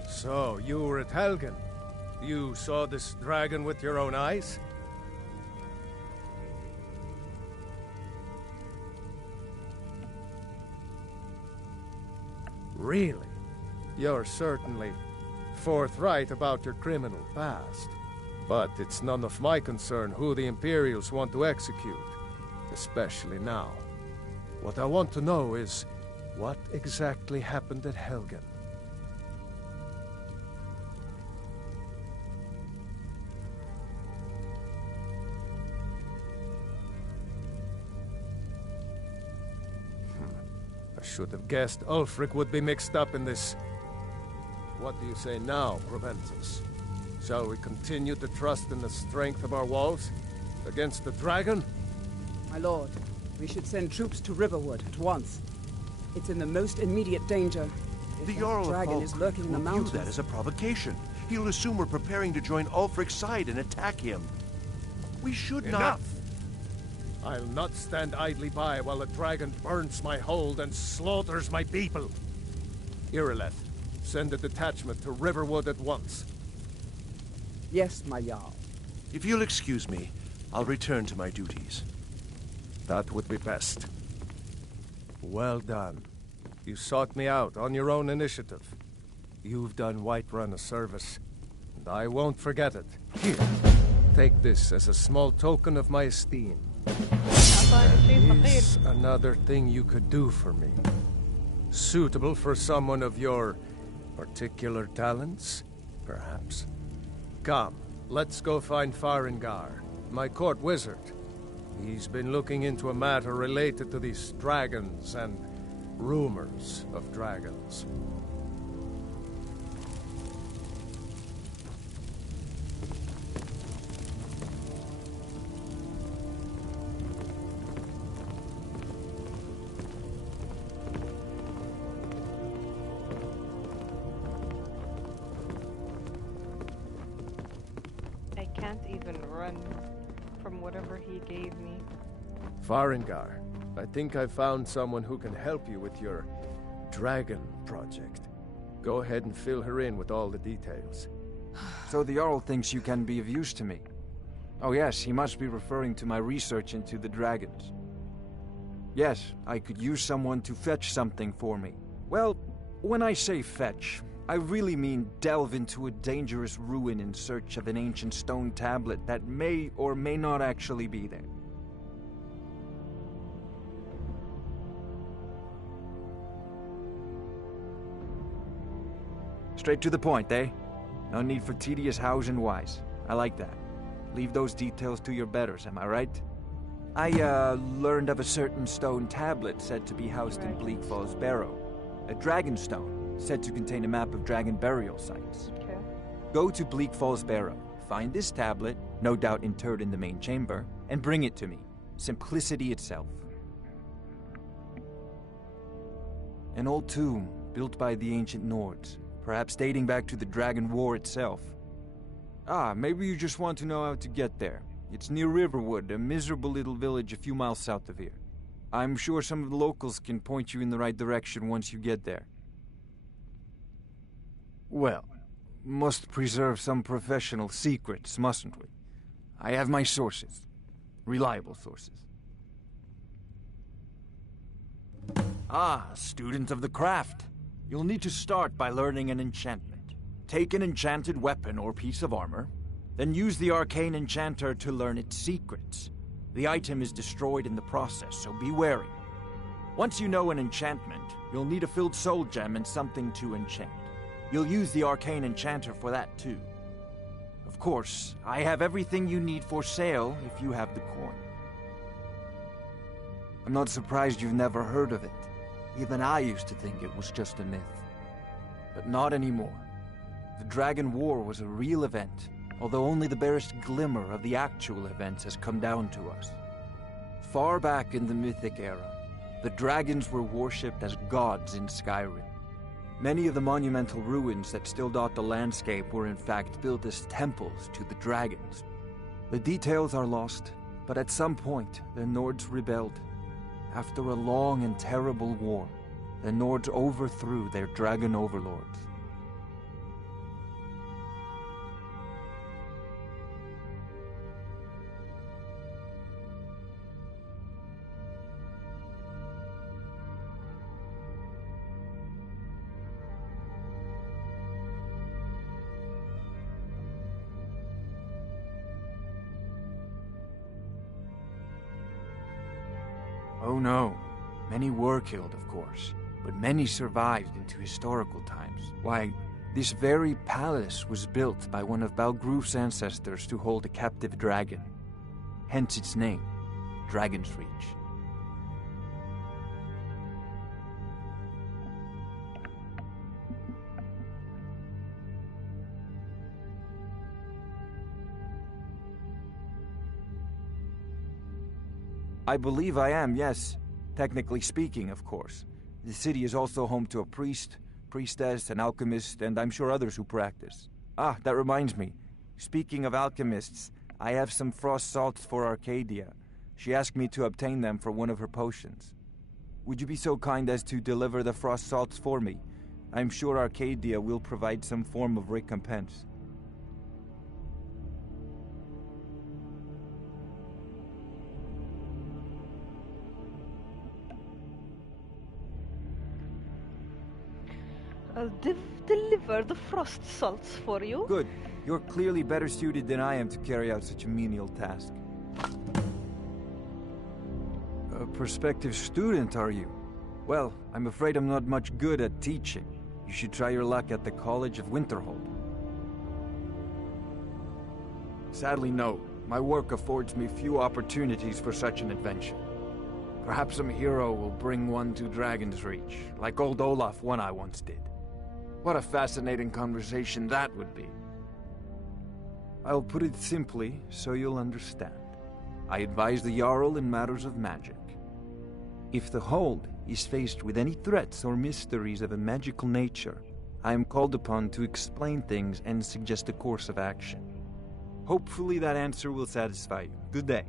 So, you were at Helgen. You saw this dragon with your own eyes? Really? You're certainly forthright about your criminal past. But it's none of my concern who the Imperials want to execute, especially now. What I want to know is, what exactly happened at Helgen? I should have guessed Ulfric would be mixed up in this. What do you say now, Proventus? Shall we continue to trust in the strength of our walls? Against the dragon? My lord, we should send troops to Riverwood at once. It's in the most immediate danger. If The that Jarl of dragon is Falkreath lurking in the will view mountains. that as a provocation. He'll assume we're preparing to join Ulfric's side and attack him. We should not... Enough! I'll not stand idly by while a dragon burns my hold and slaughters my people. Irileth, send a detachment to Riverwood at once. Yes, my Jarl. If you'll excuse me, I'll return to my duties. That would be best. Well done. You sought me out on your own initiative. You've done Whiterun a service, and I won't forget it. Here, take this as a small token of my esteem. Is another thing you could do for me. Suitable for someone of your particular talents, perhaps? Come, let's go find Farengar, my court wizard. He's been looking into a matter related to these dragons and rumors of dragons. I can't even run from whatever he gave me. Farengar, I think I found someone who can help you with your dragon project. Go ahead and fill her in with all the details. So the Jarl thinks you can be of use to me. Oh yes, he must be referring to my research into the dragons. Yes, I could use someone to fetch something for me. Well, when I say fetch, I really mean delve into a dangerous ruin in search of an ancient stone tablet that may or may not actually be there. Straight to the point, eh? No need for tedious hows and whys. I like that. Leave those details to your betters, am I right? I, learned of a certain stone tablet said to be housed in Bleak Falls Barrow. A dragon stone, said to contain a map of dragon burial sites. Okay. Go to Bleak Falls Barrow, find this tablet, no doubt interred in the main chamber, and bring it to me. Simplicity itself. An old tomb, built by the ancient Nords, perhaps dating back to the Dragon War itself. Ah, maybe you just want to know how to get there. It's near Riverwood, a miserable little village a few miles south of here. I'm sure some of the locals can point you in the right direction once you get there. Well, must preserve some professional secrets, mustn't we? I have my sources. Reliable sources. Ah, a student of the craft. You'll need to start by learning an enchantment. Take an enchanted weapon or piece of armor, then use the arcane enchanter to learn its secrets. The item is destroyed in the process, so be wary. Once you know an enchantment, you'll need a filled soul gem and something to enchant. You'll use the arcane enchanter for that too. Of course, I have everything you need for sale if you have the coin. I'm not surprised you've never heard of it. Even I used to think it was just a myth. But not anymore. The Dragon War was a real event, although only the barest glimmer of the actual events has come down to us. Far back in the Mythic era, the dragons were worshipped as gods in Skyrim. Many of the monumental ruins that still dot the landscape were in fact built as temples to the dragons. The details are lost, but at some point, the Nords rebelled. After a long and terrible war, the Nords overthrew their dragon overlords. Oh no. Many were killed, of course, but many survived into historical times. Why, this very palace was built by one of Balgruf's ancestors to hold a captive dragon. Hence its name, Dragon's Reach. I believe I am, yes. Technically speaking, of course. The city is also home to a priest, priestess, an alchemist, and I'm sure others who practice. Ah, that reminds me. Speaking of alchemists, I have some frost salts for Arcadia. She asked me to obtain them for one of her potions. Would you be so kind as to deliver the frost salts for me? I'm sure Arcadia will provide some form of recompense. I'll deliver the frost salts for you. Good. You're clearly better suited than I am to carry out such a menial task. A prospective student, are you? Well, I'm afraid I'm not much good at teaching. You should try your luck at the College of Winterhold. Sadly, no. My work affords me few opportunities for such an adventure. Perhaps some hero will bring one to Dragon's Reach, like old Olaf one I once did. What a fascinating conversation that would be. I'll put it simply so you'll understand. I advise the Jarl in matters of magic. If the Hold is faced with any threats or mysteries of a magical nature, I am called upon to explain things and suggest a course of action. Hopefully that answer will satisfy you. Good day.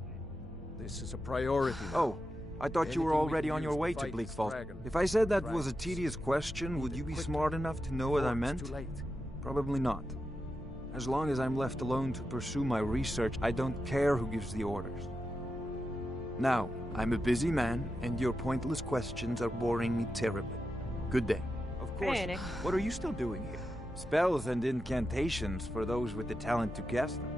This is a priority now. Oh, I thought you were already on your way to Bleakfall. If I said that was a tedious question, would you be smart enough to know what I meant? Probably not. As long as I'm left alone to pursue my research, I don't care who gives the orders. Now, I'm a busy man, and your pointless questions are boring me terribly. Good day. Of course. Hey, Nick. What are you still doing here? Spells and incantations for those with the talent to cast them.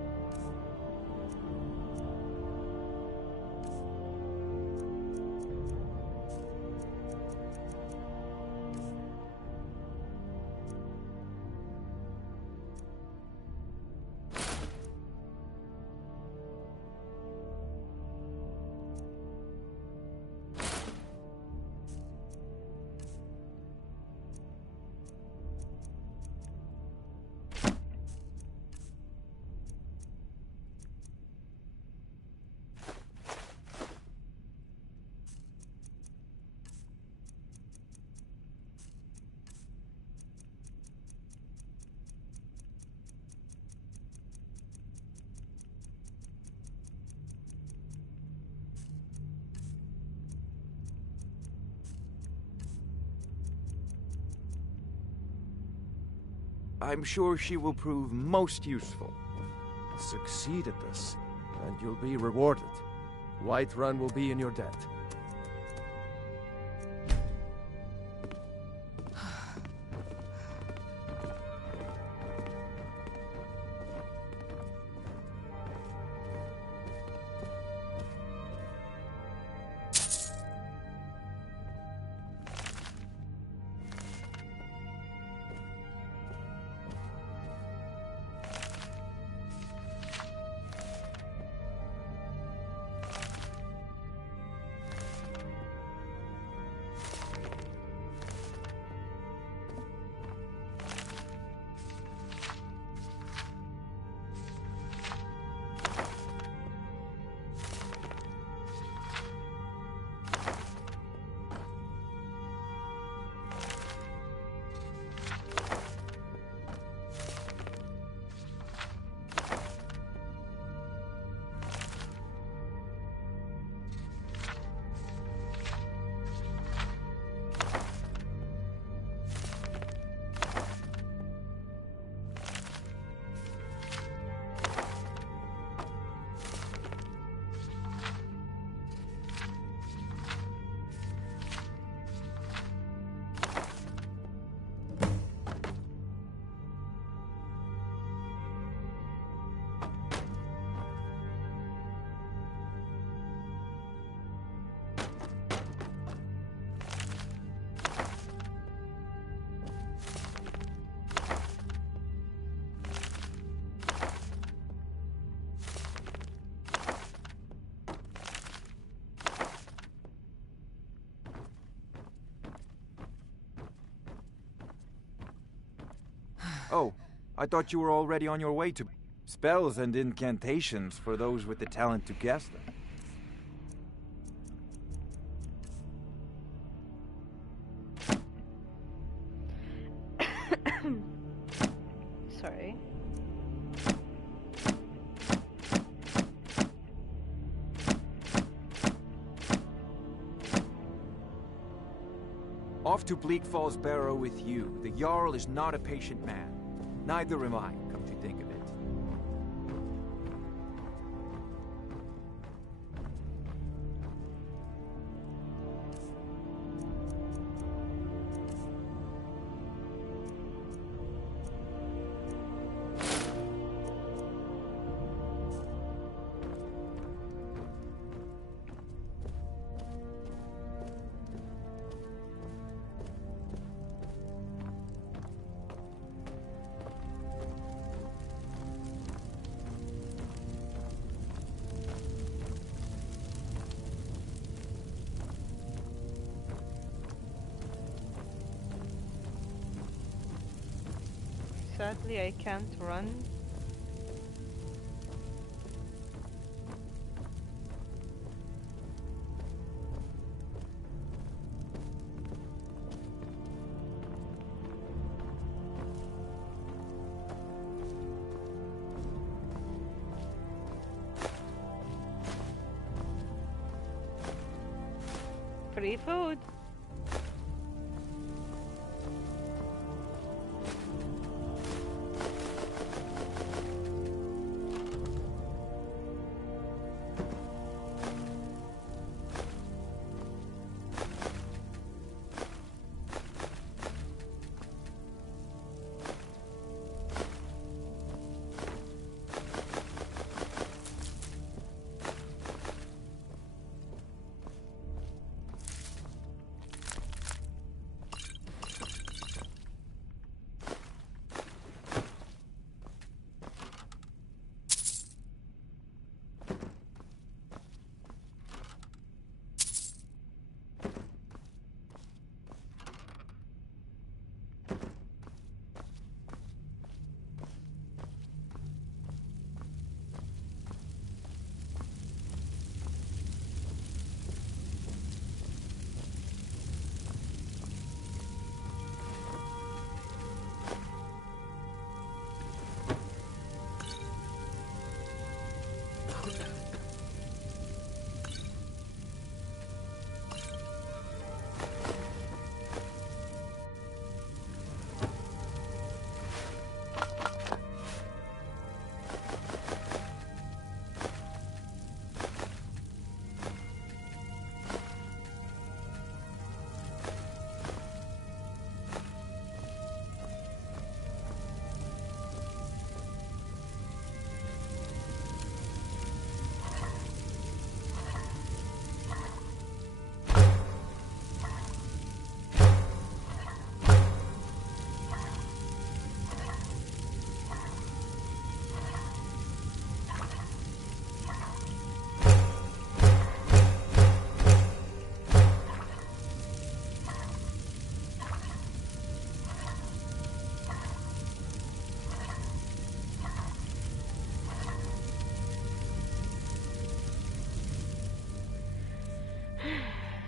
I'm sure she will prove most useful. Succeed at this, and you'll be rewarded. Whiterun will be in your debt. Oh, I thought you were already on your way to spells and incantations for those with the talent to guess them. Sorry. Off to Bleak Falls Barrow with you. The Jarl is not a patient man. Neither am I, come to think of it. Sadly, I can't run. Free food.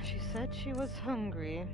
She said she was hungry.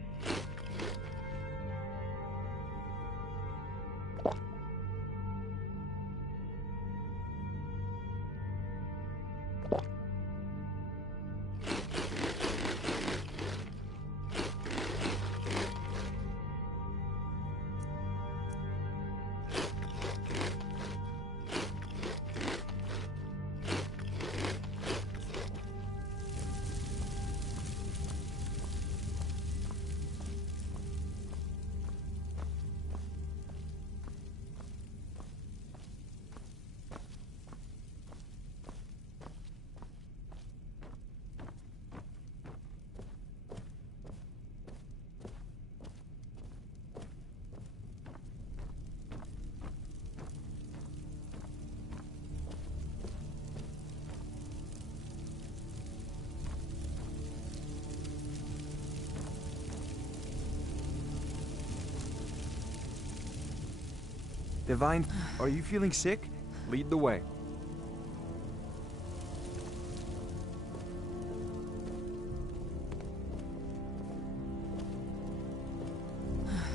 Divine, are you feeling sick? Lead the way.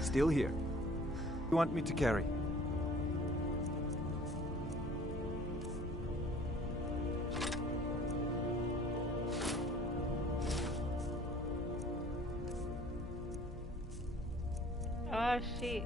Still here. You want me to carry? Oh shit.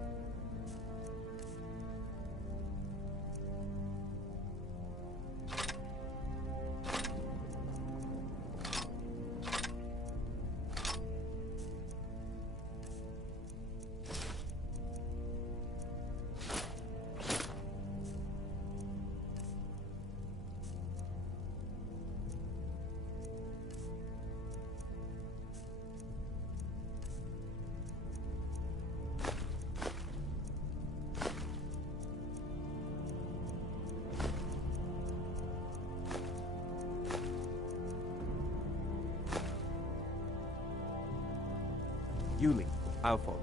Yuli, I'll follow.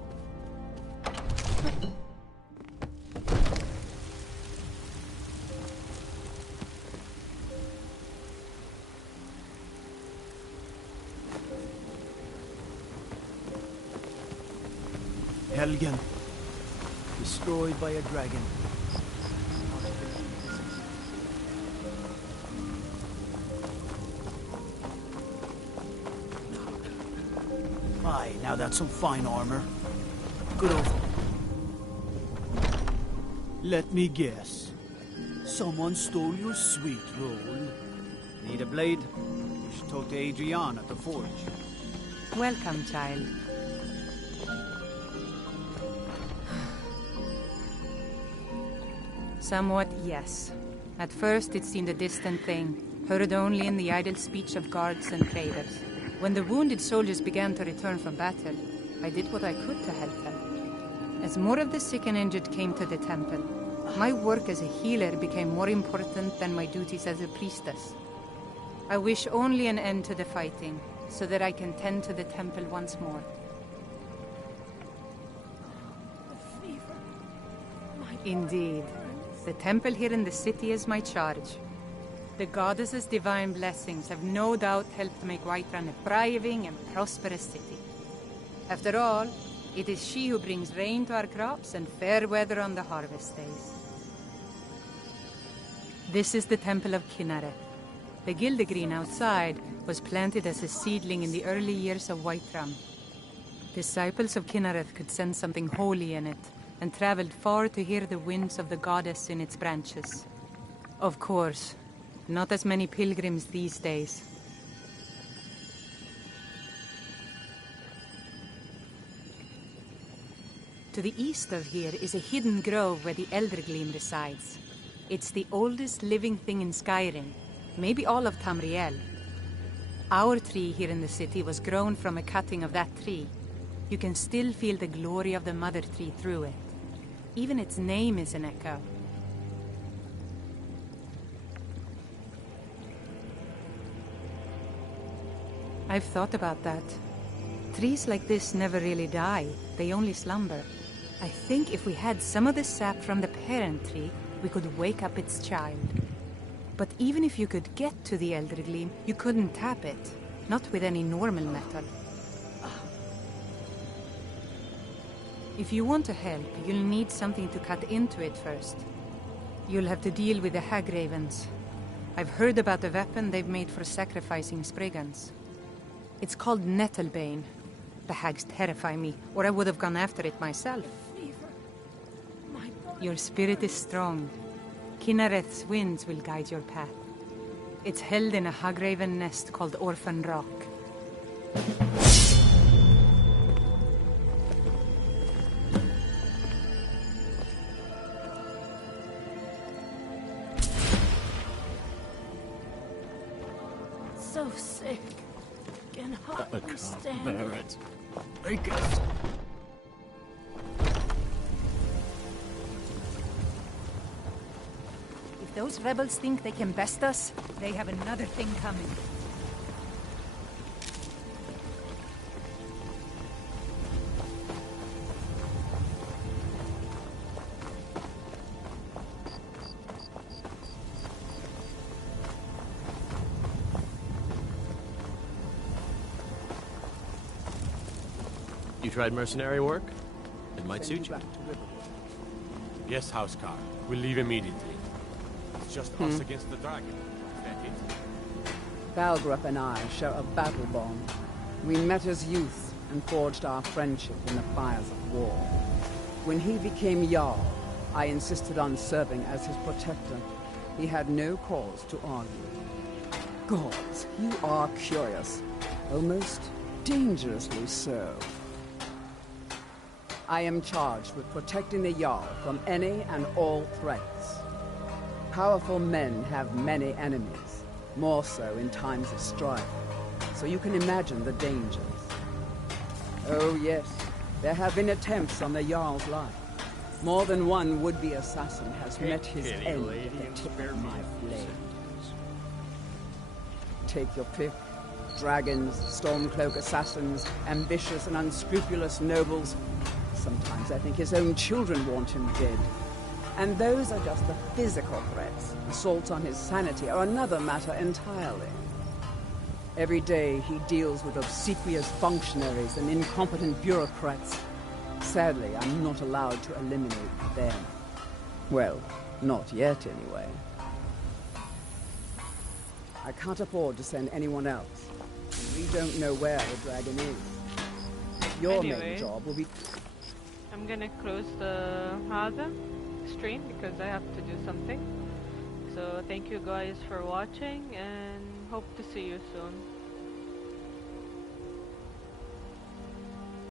Helgen. Destroyed by a dragon. Aye, now that's some fine armor. Good over. Let me guess. Someone stole your sweet roll. Need a blade? You should talk to Adrian at the forge. Welcome, child. Somewhat, yes. At first it seemed a distant thing, heard only in the idle speech of guards and traders. When the wounded soldiers began to return from battle, I did what I could to help them. As more of the sick and injured came to the temple, my work as a healer became more important than my duties as a priestess. I wish only an end to the fighting, so that I can tend to the temple once more. Indeed. The temple here in the city is my charge. The goddess's divine blessings have no doubt helped make Whiterun a thriving and prosperous city. After all, it is she who brings rain to our crops and fair weather on the harvest days. This is the Temple of Kynareth. The Gildegreen outside was planted as a seedling in the early years of Whiterun. Disciples of Kynareth could sense something holy in it, and traveled far to hear the winds of the goddess in its branches. Of course, not as many pilgrims these days. To the east of here is a hidden grove where the Eldergleam resides. It's the oldest living thing in Skyrim, maybe all of Tamriel. Our tree here in the city was grown from a cutting of that tree. You can still feel the glory of the mother tree through it. Even its name is an echo. I've thought about that. Trees like this never really die, they only slumber. I think if we had some of the sap from the parent tree, we could wake up its child. But even if you could get to the Eldergleam, you couldn't tap it. Not with any normal metal. If you want to help, you'll need something to cut into it first. You'll have to deal with the Hagravens. I've heard about the weapon they've made for sacrificing Spriggans. It's called Nettlebane. The hags terrify me, or I would have gone after it myself. Your spirit is strong. Kynareth's winds will guide your path. It's held in a Hagraven nest called Orphan Rock. So sick. Can hardly stand. Bear it. Make it. If those rebels think they can best us, they have another thing coming. You tried mercenary work? It might suit you. Yes, Housecar. We'll leave immediately. It's just us against the dragon. Is that it? Balgruuf and I share a battle bond. We met as youth and forged our friendship in the fires of war. When he became Jarl, I insisted on serving as his protector. He had no cause to argue. Gods, you are curious. Almost dangerously so. I am charged with protecting the Jarl from any and all threats. Powerful men have many enemies, more so in times of strife, so you can imagine the dangers. Oh yes, there have been attempts on the Jarl's life. More than one would-be assassin has met his end at the tip of my blade. Take your pick. Dragons, Stormcloak assassins, ambitious and unscrupulous nobles. Sometimes I think his own children want him dead. And those are just the physical threats. Assaults on his sanity are another matter entirely. Every day he deals with obsequious functionaries and incompetent bureaucrats. Sadly, I'm not allowed to eliminate them. Well, not yet anyway. I can't afford to send anyone else. We don't know where the dragon is. Your main job will be... I'm gonna close the stream because I have to do something. So thank you guys for watching and hope to see you soon.